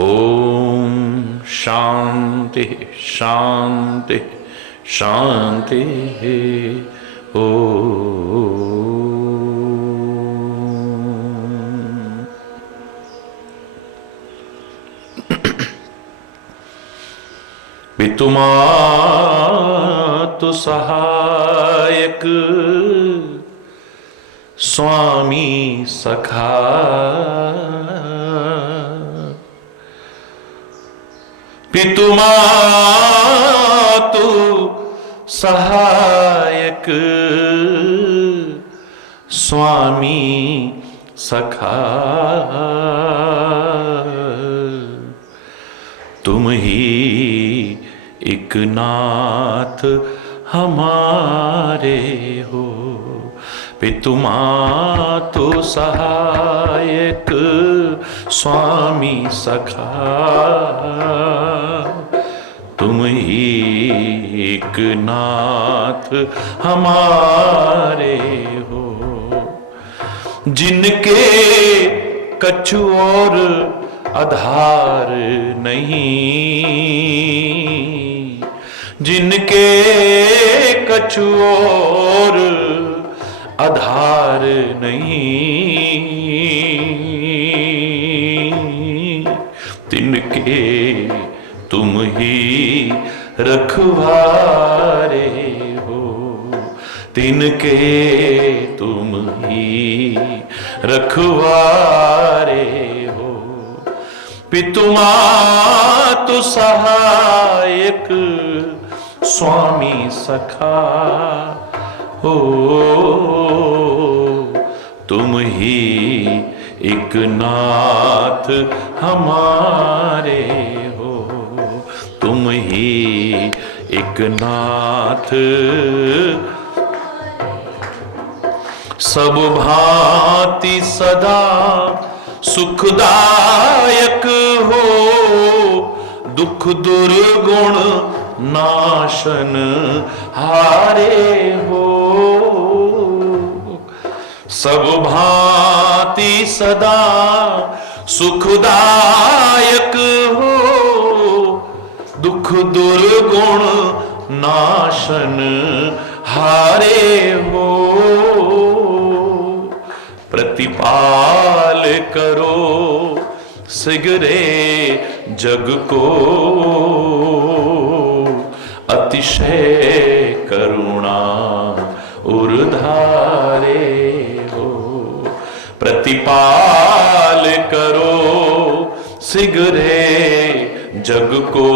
ओम शांति शांति शांति। पितुमातृवंदना, तो सहायक स्वामी सखा, पितु मातु सहायक स्वामी सखा, तुम ही एक नाथ हमारे हो। पितु मातु सहायक स्वामी सखा, तुम ही एक नाथ हमारे हो। जिनके कछु और आधार नहीं, जिनके कछु और आधार नहीं, तिनके तुम ही रखवारे हो। तिनके तुम ही रखवारे हो। पितु मातु सहायक स्वामी सखा हो, तुम ही एक नाथ हमारे हो। तुम ही एक नाथ, सब भांति सदा सुखदायक हो। दुख दुर्गुण नाशन हारे हो। सब भांति सदा सुखदायक हो। दुख दुर्गुण नाशन हारे हो। प्रतिपाल करो सिगरे जग को, अतिशय करुणा उर्धारे हो। प्रतिपाल करो सिगरे जग को,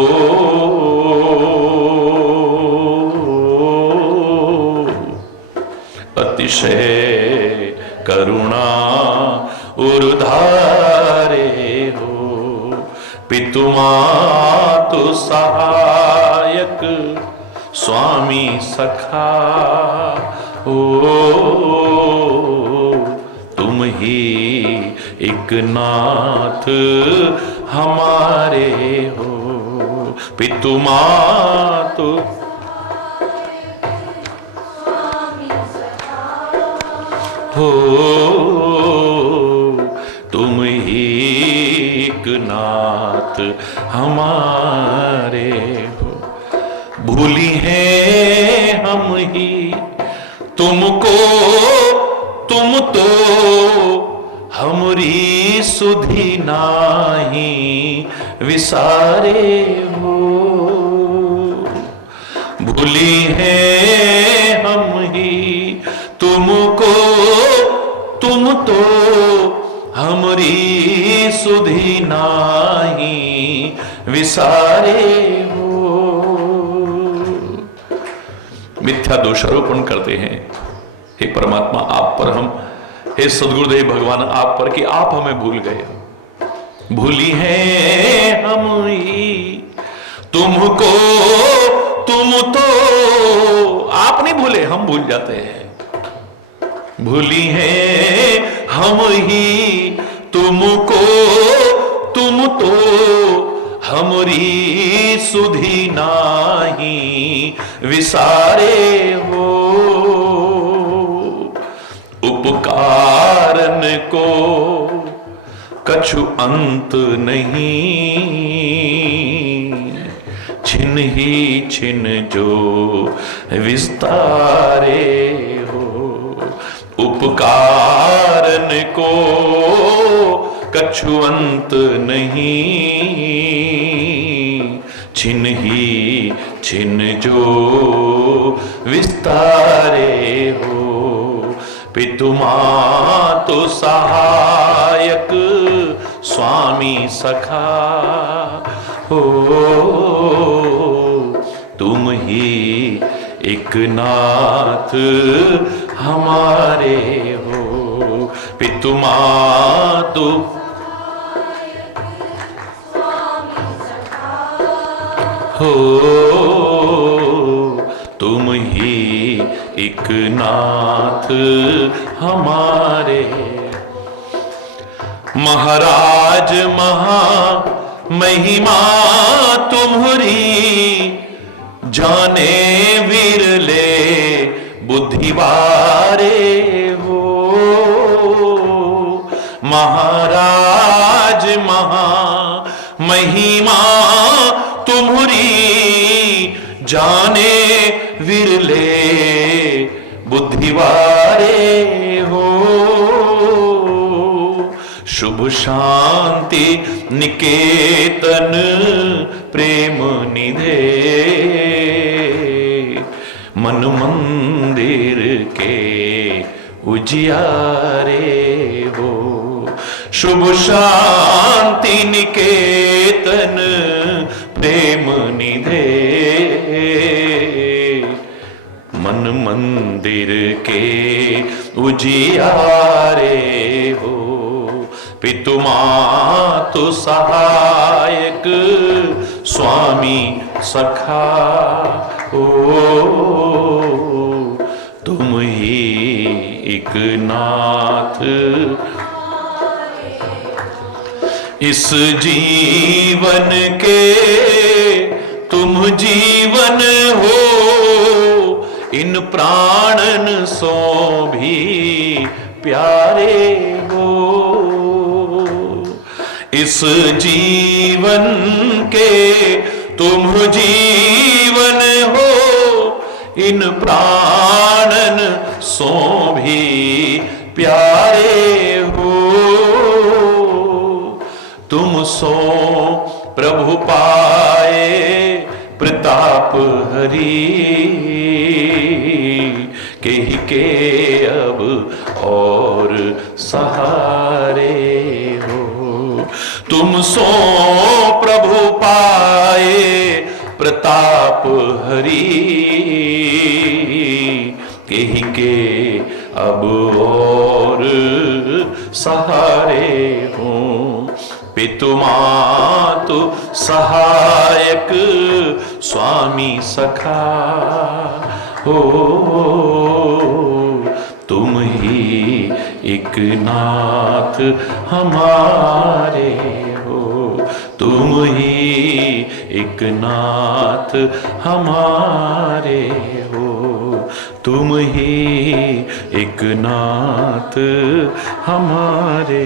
अतिशय करुणा उर्धारे हो। पितु मातु सहायक स्वामी सखा हो, तुम ही एक नाथ हमारे हो। पितु मातु हो, तुम ही एक नाथ हमारे हो। भूली हैं हम ही तुमको, तुम तो हमरी सुधि नाही विसारे हो। भूली हैं हम ही तुमको, तुम तो हमरी सुधि नाही विसारे हो। मिथ्या दोषारोपण करते हैं, हे परमात्मा आप पर हम, हे सद्गुरुदेव भगवान आप पर कि आप हमें भूल गए। भूली हैं हम ही तुमको, तुम तो आप नहीं भूले, हम भूल जाते हैं। भूली हैं हम ही तुमको, तुम तो हमरी सुधि नाही विसारे हो। उपकारन को कछु अंत नहीं, छिन ही छिन जो विस्तारे हो। उपकारन को कछु अंत नहीं, छिन ही छिन जो विस्तारे हो। पितु मातु सहायक स्वामी सखा हो। तुम ही एक नाथ हमारे हो। पितु मातु हो। तुम ही एक नाथ हमारे। महाराज महा महिमा तुम्हारी जाने विरले बुद्धिवारे हो। महाराज महा महिमा तुम्हारी जाने विरले बुद्धिवारे हो। शुभ शांति निकेतन प्रेम निधे मन मंदिर के उजियारे हो। शुभ शांति निकेतन प्रेम निधे मन मंदिर के उजियारे हो। पितु मातु सहायक स्वामी सखा हो। तुम ही एक नाथ इस जीवन के तुम जीवन हो। इन प्राणन सो भी प्यारे हो। इस जीवन के तुम जीवन हो। इन प्राणन सो भी प्यारे हो। तुम सो प्रभु पाए प्रताप हरि के अब और सहारे हो। तुम सो प्रभु पाए प्रताप हरि के अब और सहारे हो। पितु मातु सहायक स्वामी सखा हो। तुम ही एक नाथ हमारे हो। तुम ही एक नाथ हमारे हो। तुम ही एक नाथ हमारे